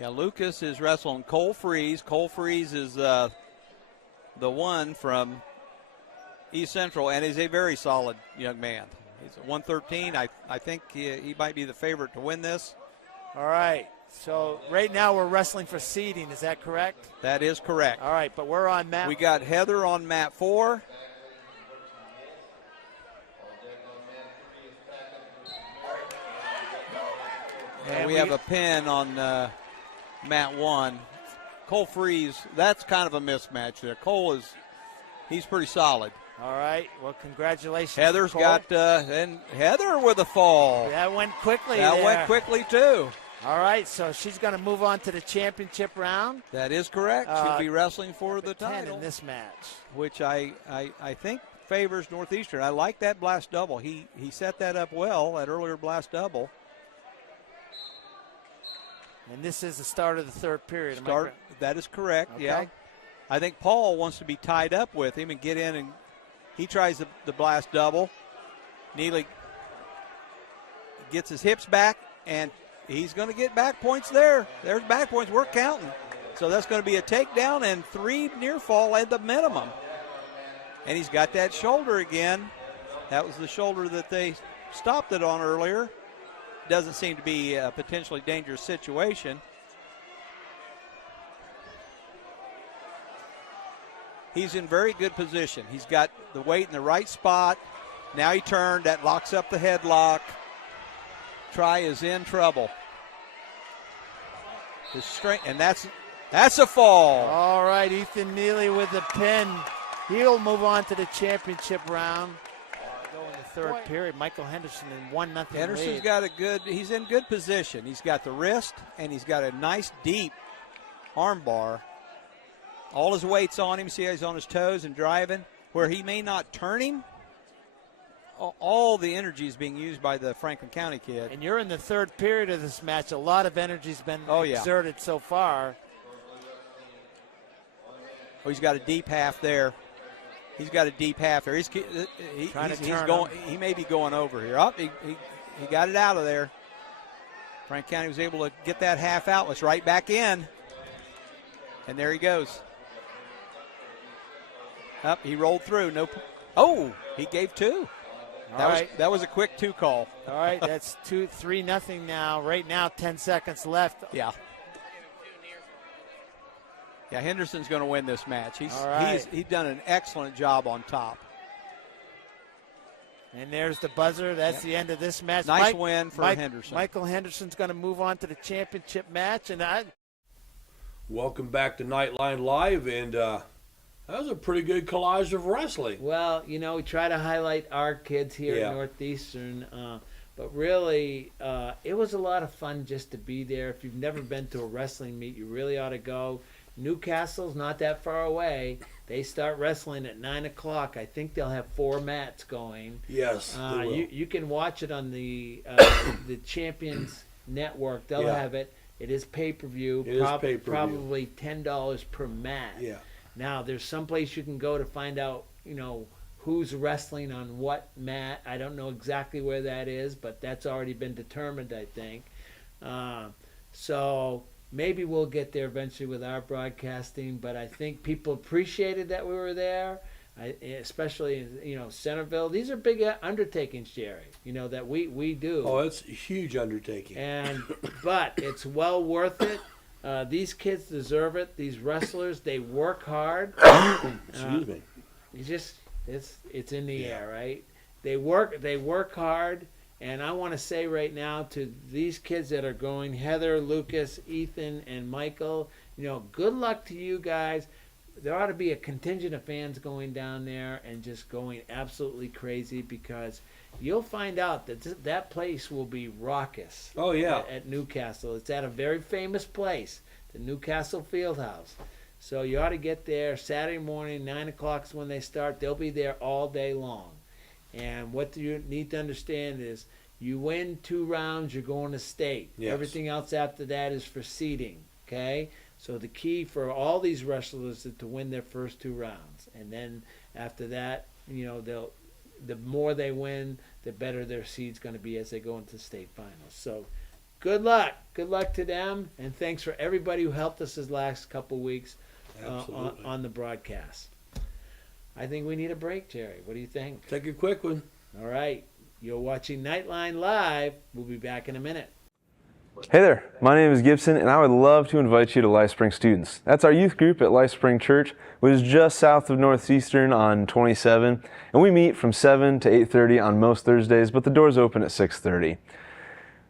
Yeah, Lucas is wrestling Cole Freeze. Cole Freeze is the one from East Central and is a very solid young man. He's at 113. I think he might be the favorite to win this. All right. So right now we're wrestling for seeding. Is that correct? That is correct. All right, but we're on mat. We got Heather on mat 4. And we have a pin on mat 1. Cole Freeze, that's kind of a mismatch there. He's pretty solid. All right. Well, congratulations. Heather's Cole. got, and Heather with a fall. That went quickly. That went quickly, too. All right, so she's going to move on to the championship round. That is correct. She'll be wrestling for the 10 title in this match, which I think favors Northeastern. I like that blast double. He set that up well, that earlier blast double. And this is the start of the third period. That is correct, Okay. yeah. I think Paul wants to be tied up with him and get in, and he tries the blast double. Neely gets his hips back, and he's going to get back points there. There's back points. We're counting. So that's going to be a takedown and 3 near fall at the minimum. And he's got that shoulder again. That was the shoulder that they stopped it on earlier. Doesn't seem to be a potentially dangerous situation. He's in very good position. He's got the weight in the right spot. Now he turned. That locks up the headlock. Try is in trouble. His strength, and that's a fall. All right, Ethan Neely with the pin. He'll move on to the championship round. Go in the third period. Michael Henderson in 1-0 Henderson's lead. he's in good position. He's got the wrist, and he's got a nice deep arm bar. All his weight's on him. See how he's on his toes and driving. Where he may not turn him, all the energy is being used by the Franklin County kid. And you're in the third period of this match. A lot of energy's been exerted so far. Oh, he's got a deep half there. He's got a deep half there. He's going. He may be going over here. Oh, he got it out of there. Frank County was able to get that half out. Let's right back in. And there he goes. Up, he rolled through. He gave 2. That was a quick 2 call. All right, that's 3-0 now. Right now, 10 seconds left. Yeah, Henderson's going to win this match. He's done an excellent job on top. And there's the buzzer. That's the end of this match. Nice win for Henderson. Michael Henderson's going to move on to the championship match. And Welcome back to Knightline Live, and that was a pretty good collage of wrestling. Well, we try to highlight our kids here at Northeastern, but really, it was a lot of fun just to be there. If you've never been to a wrestling meet, you really ought to go. Newcastle's not that far away. They start wrestling at 9 o'clock. I think they'll have 4 mats going. Yes, they will. You can watch it on the Champions Network. They'll have it. It is pay-per-view. Probably $10 per mat. Yeah. Now, there's some place you can go to find out, who's wrestling on what mat. I don't know exactly where that is, but that's already been determined, I think. So maybe we'll get there eventually with our broadcasting, but I think people appreciated that we were there, especially in, Centerville. These are big undertakings, Jerry, that we do. Oh, it's a huge undertaking. But it's well worth it. These kids deserve it. These wrestlers, they work hard. Excuse me. It's in the air, right? They work hard, and I want to say right now to these kids that are going, Heather, Lucas, Ethan, and Michael, good luck to you guys. There ought to be a contingent of fans going down there and just going absolutely crazy, because you'll find out that that place will be raucous. Oh, yeah. At Newcastle. It's at a very famous place, the Newcastle Fieldhouse. So you ought to get there Saturday morning, 9 o'clock is when they start. They'll be there all day long. And what you need to understand is you win 2 rounds, you're going to state. Yes. Everything else after that is for seeding, okay? So the key for all these wrestlers is to win their first 2 rounds. And then after that, the more they win, the better their seed's going to be as they go into the state finals. So good luck. Good luck to them. And thanks for everybody who helped us this last couple weeks on the broadcast. I think we need a break, Jerry. What do you think? Take a quick one. All right. You're watching Knightline Live. We'll be back in a minute. Hey there, my name is Gibson, and I would love to invite you to Life Spring Students. That's our youth group at Life Spring Church, which is just south of Northeastern on 27, and we meet from 7 to 8:30 on most Thursdays, but the doors open at 6:30.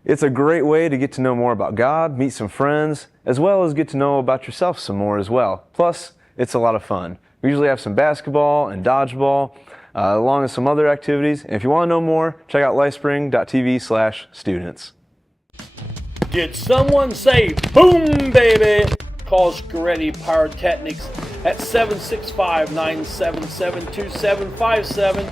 It's a great way to get to know more about God, meet some friends, as well as get to know about yourself some more as well. Plus, it's a lot of fun. We usually have some basketball and dodgeball, along with some other activities, and if you want to know more, check out lifespring.tv/students. Did someone say boom, baby? Call Scaretti Pyrotechnics at 765-977-2757.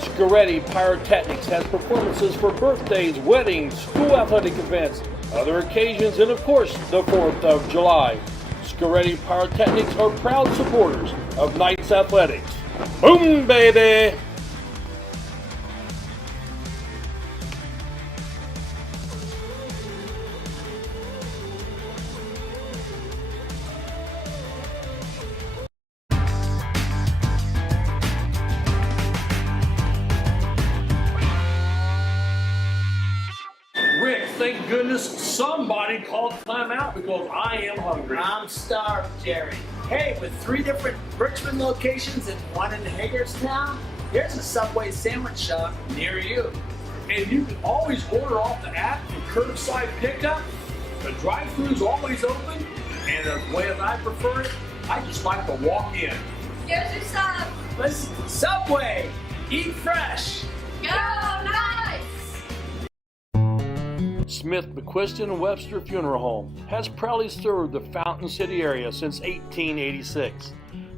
Scaretti Pyrotechnics has performances for birthdays, weddings, school athletic events, other occasions, and of course, the 4th of July. Scaretti Pyrotechnics are proud supporters of Knights Athletics. Boom, baby! thank goodness somebody called timeout because I am hungry. I'm starved, Jerry. Hey, with 3 different Richmond locations and 1 in Hagerstown, here's a Subway sandwich shop near you. And you can always order off the app and curbside pickup. The drive-thru's always open, and the way that I prefer it, I just like to walk in. Here's your sub. Listen, Subway, eat fresh. Go Knights! Smith, McQuiston, and Webster Funeral Home has proudly served the Fountain City area since 1886.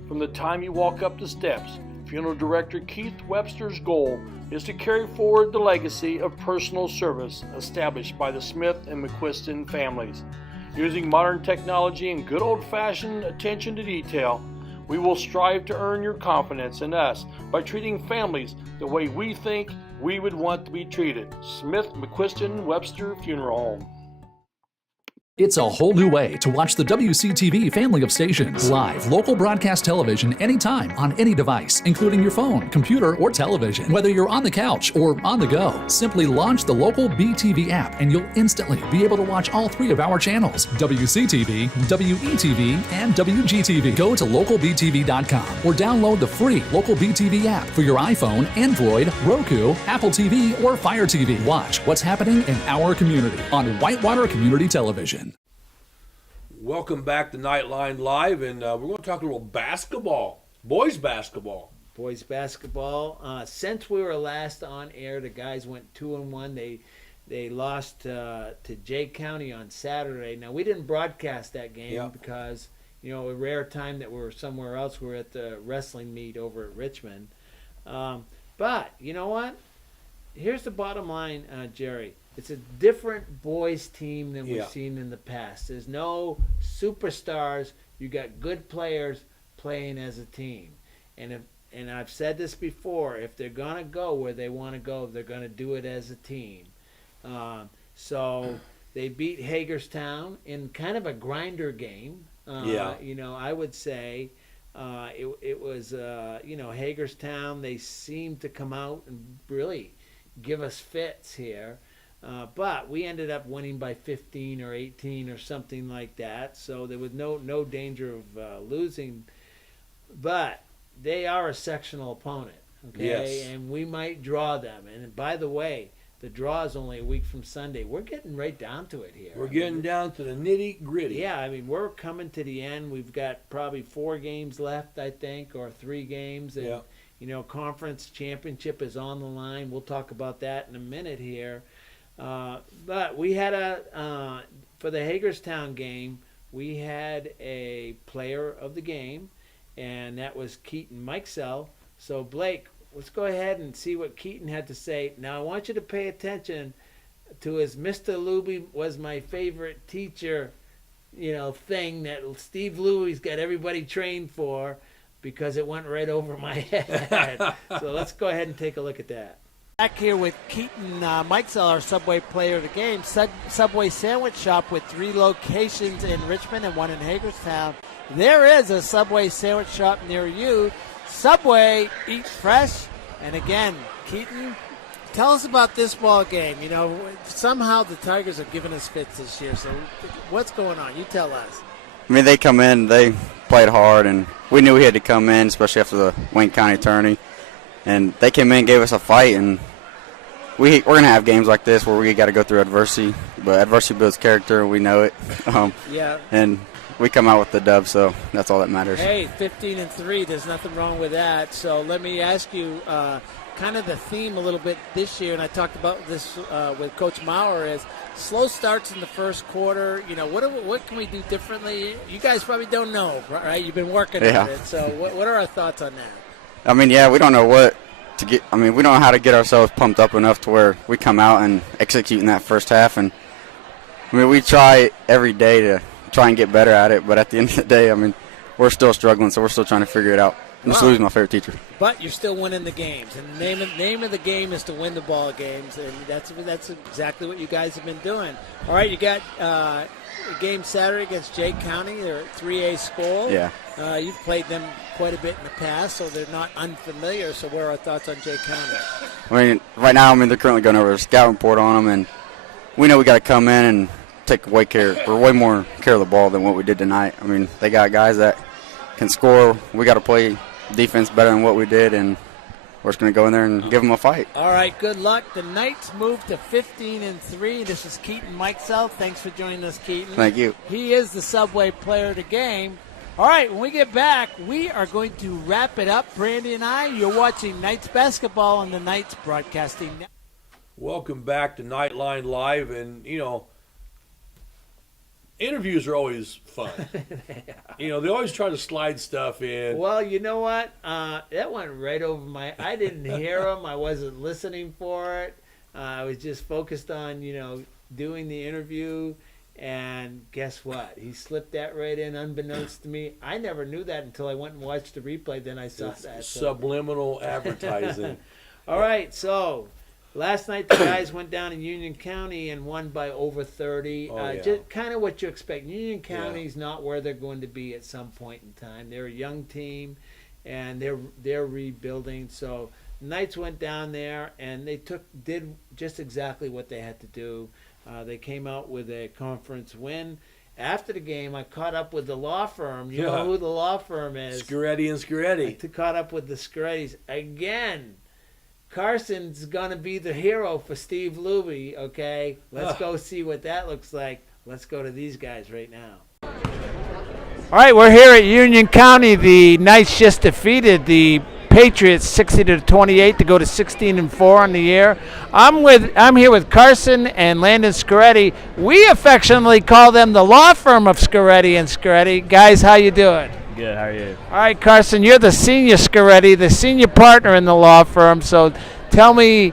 From the time you walk up the steps, Funeral Director Keith Webster's goal is to carry forward the legacy of personal service established by the Smith and McQuiston families. Using modern technology and good old-fashioned attention to detail, we will strive to earn your confidence in us by treating families the way we think we would want to be treated. Smith, McQuiston, Webster Funeral Home. It's a whole new way to watch the WCTV family of stations. Live, local broadcast television anytime, on any device, including your phone, computer, or television. Whether you're on the couch or on the go, simply launch the local BTV app and you'll instantly be able to watch all 3 of our channels, WCTV, WETV, and WGTV. Go to localbtv.com or download the free Local BTV app for your iPhone, Android, Roku, Apple TV, or Fire TV. Watch what's happening in our community on Whitewater Community Television. Welcome back to Knightline Live, and we're going to talk a little basketball, boys basketball. Boys basketball. Since we were last on air, the guys went 2-1. They lost to Jay County on Saturday. Now, we didn't broadcast that game because, a rare time that we were somewhere else. We were at the wrestling meet over at Richmond. But, you know what? Here's the bottom line, Jerry. It's a different boys team than we've seen in the past. There's no superstars. You got good players playing as a team. And I've said this before, if they're going to go where they want to go, they're going to do it as a team. So they beat Hagerstown in kind of a grinder game. I would say it was, Hagerstown, they seemed to come out and really give us fits here. But we ended up winning by 15 or 18 or something like that. So there was no danger of losing. But they are a sectional opponent, okay? Yes. And we might draw them. And by the way, the draw is only a week from Sunday. We're getting right down to it here. We're getting down to the nitty-gritty. Yeah, we're coming to the end. We've got probably 4 games left, I think, or 3 games. And, conference championship is on the line. We'll talk about that in a minute here. But we had for the Hagerstown game, we had a player of the game, and that was Keaton Mikesell. So, Blake, let's go ahead and see what Keaton had to say. Now, I want you to pay attention to his Mr. Luby was my favorite teacher, thing that Steve Louie's got everybody trained for, because it went right over my head. So let's go ahead and take a look at that. Back here with Keaton Mikesell, our Subway player of the game. Subway sandwich shop with 3 locations in Richmond and 1 in Hagerstown. There is a Subway sandwich shop near you. Subway, eat fresh. And again, Keaton, tell us about this ball game. Somehow the Tigers are giving us fits this year. So what's going on? You tell us. They come in, they played hard, and we knew we had to come in, especially after the Wayne County tourney. And they came in, gave us a fight, and we're going to have games like this where we got to go through adversity. But adversity builds character, and we know it. And we come out with the dub, so that's all that matters. Hey, 15-3, there's nothing wrong with that. So let me ask you kind of the theme a little bit this year, and I talked about this with Coach Maurer, is slow starts in the first quarter. What can we do differently? You guys probably don't know, right? You've been working on it. So what are our thoughts on that? We don't know what to get. We don't know how to get ourselves pumped up enough to where we come out and execute in that first half. And we try every day to try and get better at it. But at the end of the day, we're still struggling, so we're still trying to figure it out. I'm just losing my favorite teacher. But you're still winning the games, and the name of the game is to win the ball games, and that's exactly what you guys have been doing. All right, you got a game Saturday against Jay County. They're at 3A school. Yeah. You've played them quite a bit in the past, so they're not unfamiliar. So what are our thoughts on Jay County? Right now, they're currently going over a scout report on them, and we know we got to come in and take way more care of the ball than what we did tonight. I mean, they got guys that can score. We got to play defense better than what we did, and we're just going to go in there and give them a fight. All right, good luck. The Knights move to 15-3. This is Keaton Mikesell. Thanks for joining us, Keaton. Thank you. He is the Subway player of the game. All right, when we get back, we are going to wrap it up. Brandy and I, you're watching Knights basketball on the Knights Broadcasting Network. Welcome back to Knightline Live, and interviews are always fun. They always try to slide stuff in. Well, you know what? That went right over my. I didn't hear him. I wasn't listening for it. I was just focused on doing the interview. And guess what? He slipped that right in unbeknownst to me. I never knew that until I went and watched the replay. Then I saw that. Subliminal advertising. All right, so last night the guys went down in Union County and won by over 30. Just kind of what you expect. Union County's not where they're going to be at some point in time. They're a young team, and they're rebuilding. So Knights went down there and they did just exactly what they had to do. They came out with a conference win. After the game, I caught up with the law firm. You know who the law firm is? Scaretti and Scaretti. I caught up with the Scarettis. Again, Carson's going to be the hero for Steve Luby, okay? Let's go see what that looks like. Let's go to these guys right now. All right, we're here at Union County. The Knights just defeated the Patriots 60-28 to go to 16-4 on the year. I'm here with Carson and Landon Scaretti. We affectionately call them the law firm of Scaretti and Scaretti. Guys, how you doing? Good. How are you? All right, Carson, you're the senior Scaretti, the senior partner in the law firm. So tell me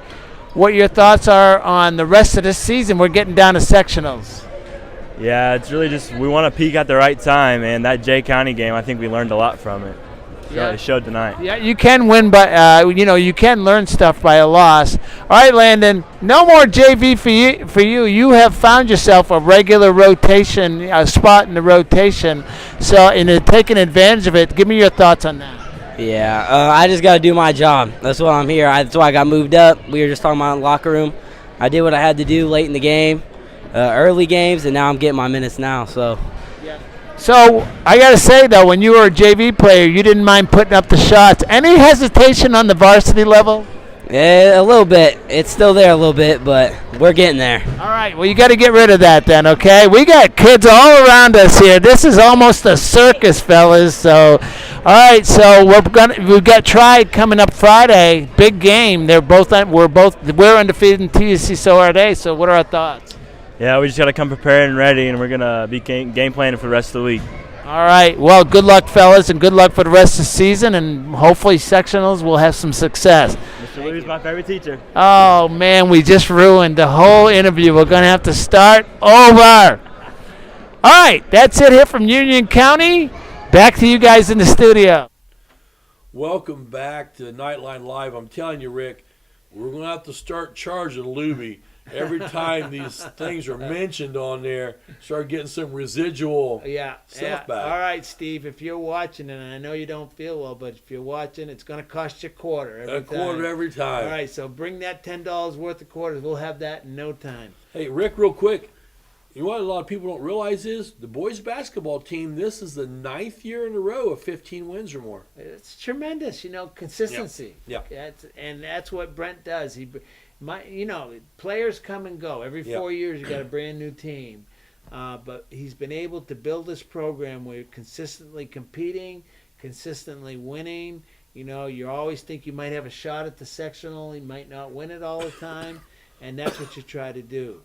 what your thoughts are on the rest of this season. We're getting down to sectionals. Yeah, it's really just we want to peak at the right time, and that Jay County game, I think we learned a lot from it. Yeah. It showed tonight. Yeah, you can win, but you can learn stuff by a loss. All right, Landon, no more JV for you. You have found yourself a regular rotation, a spot in the rotation. So, and taking advantage of it. Give me your thoughts on that. Yeah, I just got to do my job. That's why I'm here. That's why I got moved up. We were just talking about in the locker room. I did what I had to do late in the game, early games, and now I'm getting my minutes now. So I got to say, though, when you were a JV player, you didn't mind putting up the shots. Any hesitation on the varsity level? Yeah, a little bit. It's still there a little bit, but we're getting there. All right. Well, you got to get rid of that then, okay? We got kids all around us here. This is almost a circus, fellas. So, all right. So we've got Tried coming up Friday. Big game. We're undefeated in TSC, so are they. So what are our thoughts? Yeah, we just got to come prepared and ready, and we're going to be game planning for the rest of the week. All right. Well, good luck, fellas, and good luck for the rest of the season, and hopefully sectionals will have some success. Mr. Lou's my favorite teacher. Oh, man, we just ruined the whole interview. We're going to have to start over. All right. That's it here from Union County. Back to you guys in the studio. Welcome back to Knightline Live. I'm telling you, Rick, we're going to have to start charging Luby. Every time these things are mentioned on there, start getting some residual stuff back. All right, Steve, if you're watching, and I know you don't feel well, but if you're watching, it's going to cost you a quarter every time. All right, so bring that $10 worth of quarters. We'll have that in no time. Hey, Rick, real quick, you know what a lot of people don't realize is the boys basketball team, this is the 9th year in a row of 15 wins or more. It's tremendous, consistency. Yeah. And that's what Brent does. Players come and go. Every 4 years, you got a brand new team. But he's been able to build this program where you're consistently competing, consistently winning. You always think you might have a shot at the sectional. You might not win it all the time. And that's what you try to do.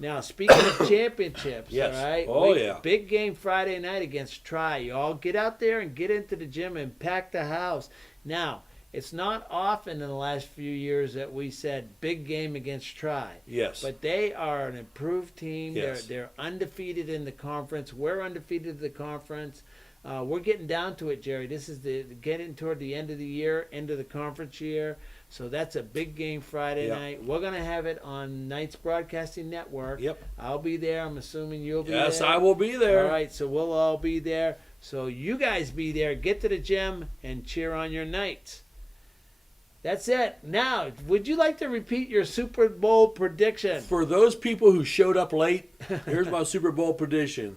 Now, speaking of championships, yes. All right? Oh, yeah. Big game Friday night against Tri. You all get out there and get into the gym and pack the house. Now, it's not often in the last few years that we said big game against Tri. Yes. But they are an improved team. Yes. They're undefeated in the conference. We're undefeated in the conference. We're getting down to it, Jerry. This is getting toward the end of the year, end of the conference year. So that's a big game Friday night. We're going to have it on Knights Broadcasting Network. Yep. I'll be there. I'm assuming you'll be there. Yes, I will be there. All right, so we'll all be there. So you guys be there. Get to the gym and cheer on your Knights. That's it. Now, would you like to repeat your Super Bowl prediction? For those people who showed up late, here's my Super Bowl prediction.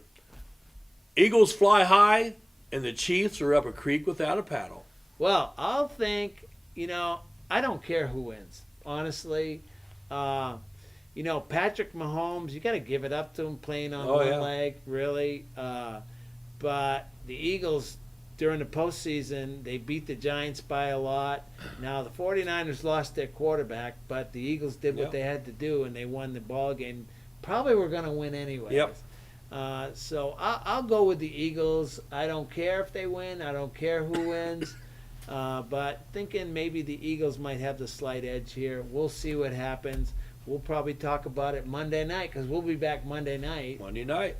Eagles fly high, and the Chiefs are up a creek without a paddle. Well, I'll think, I don't care who wins, honestly. Patrick Mahomes, you got to give it up to him playing on one leg, really. But the Eagles, during the postseason, they beat the Giants by a lot. Now, the 49ers lost their quarterback, but the Eagles did what they had to do, and they won the ball game. Probably were going to win anyway. Yep. So I'll go with the Eagles. I don't care if they win. I don't care who wins. But thinking maybe the Eagles might have the slight edge here. We'll see what happens. We'll probably talk about it Monday night because we'll be back Monday night.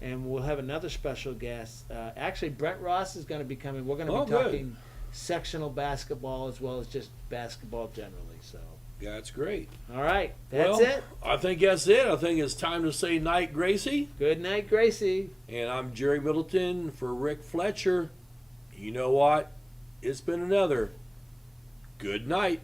And we'll have another special guest. Actually, Brett Ross is going to be coming. We're going to be talking sectional basketball as well as just basketball generally. So Yeah, that's great. All right, that's well, it. I think that's it. I think it's time to say night, Gracie. Good night, Gracie. And I'm Jerry Middleton for Rick Fletcher. You know what? It's been another good night.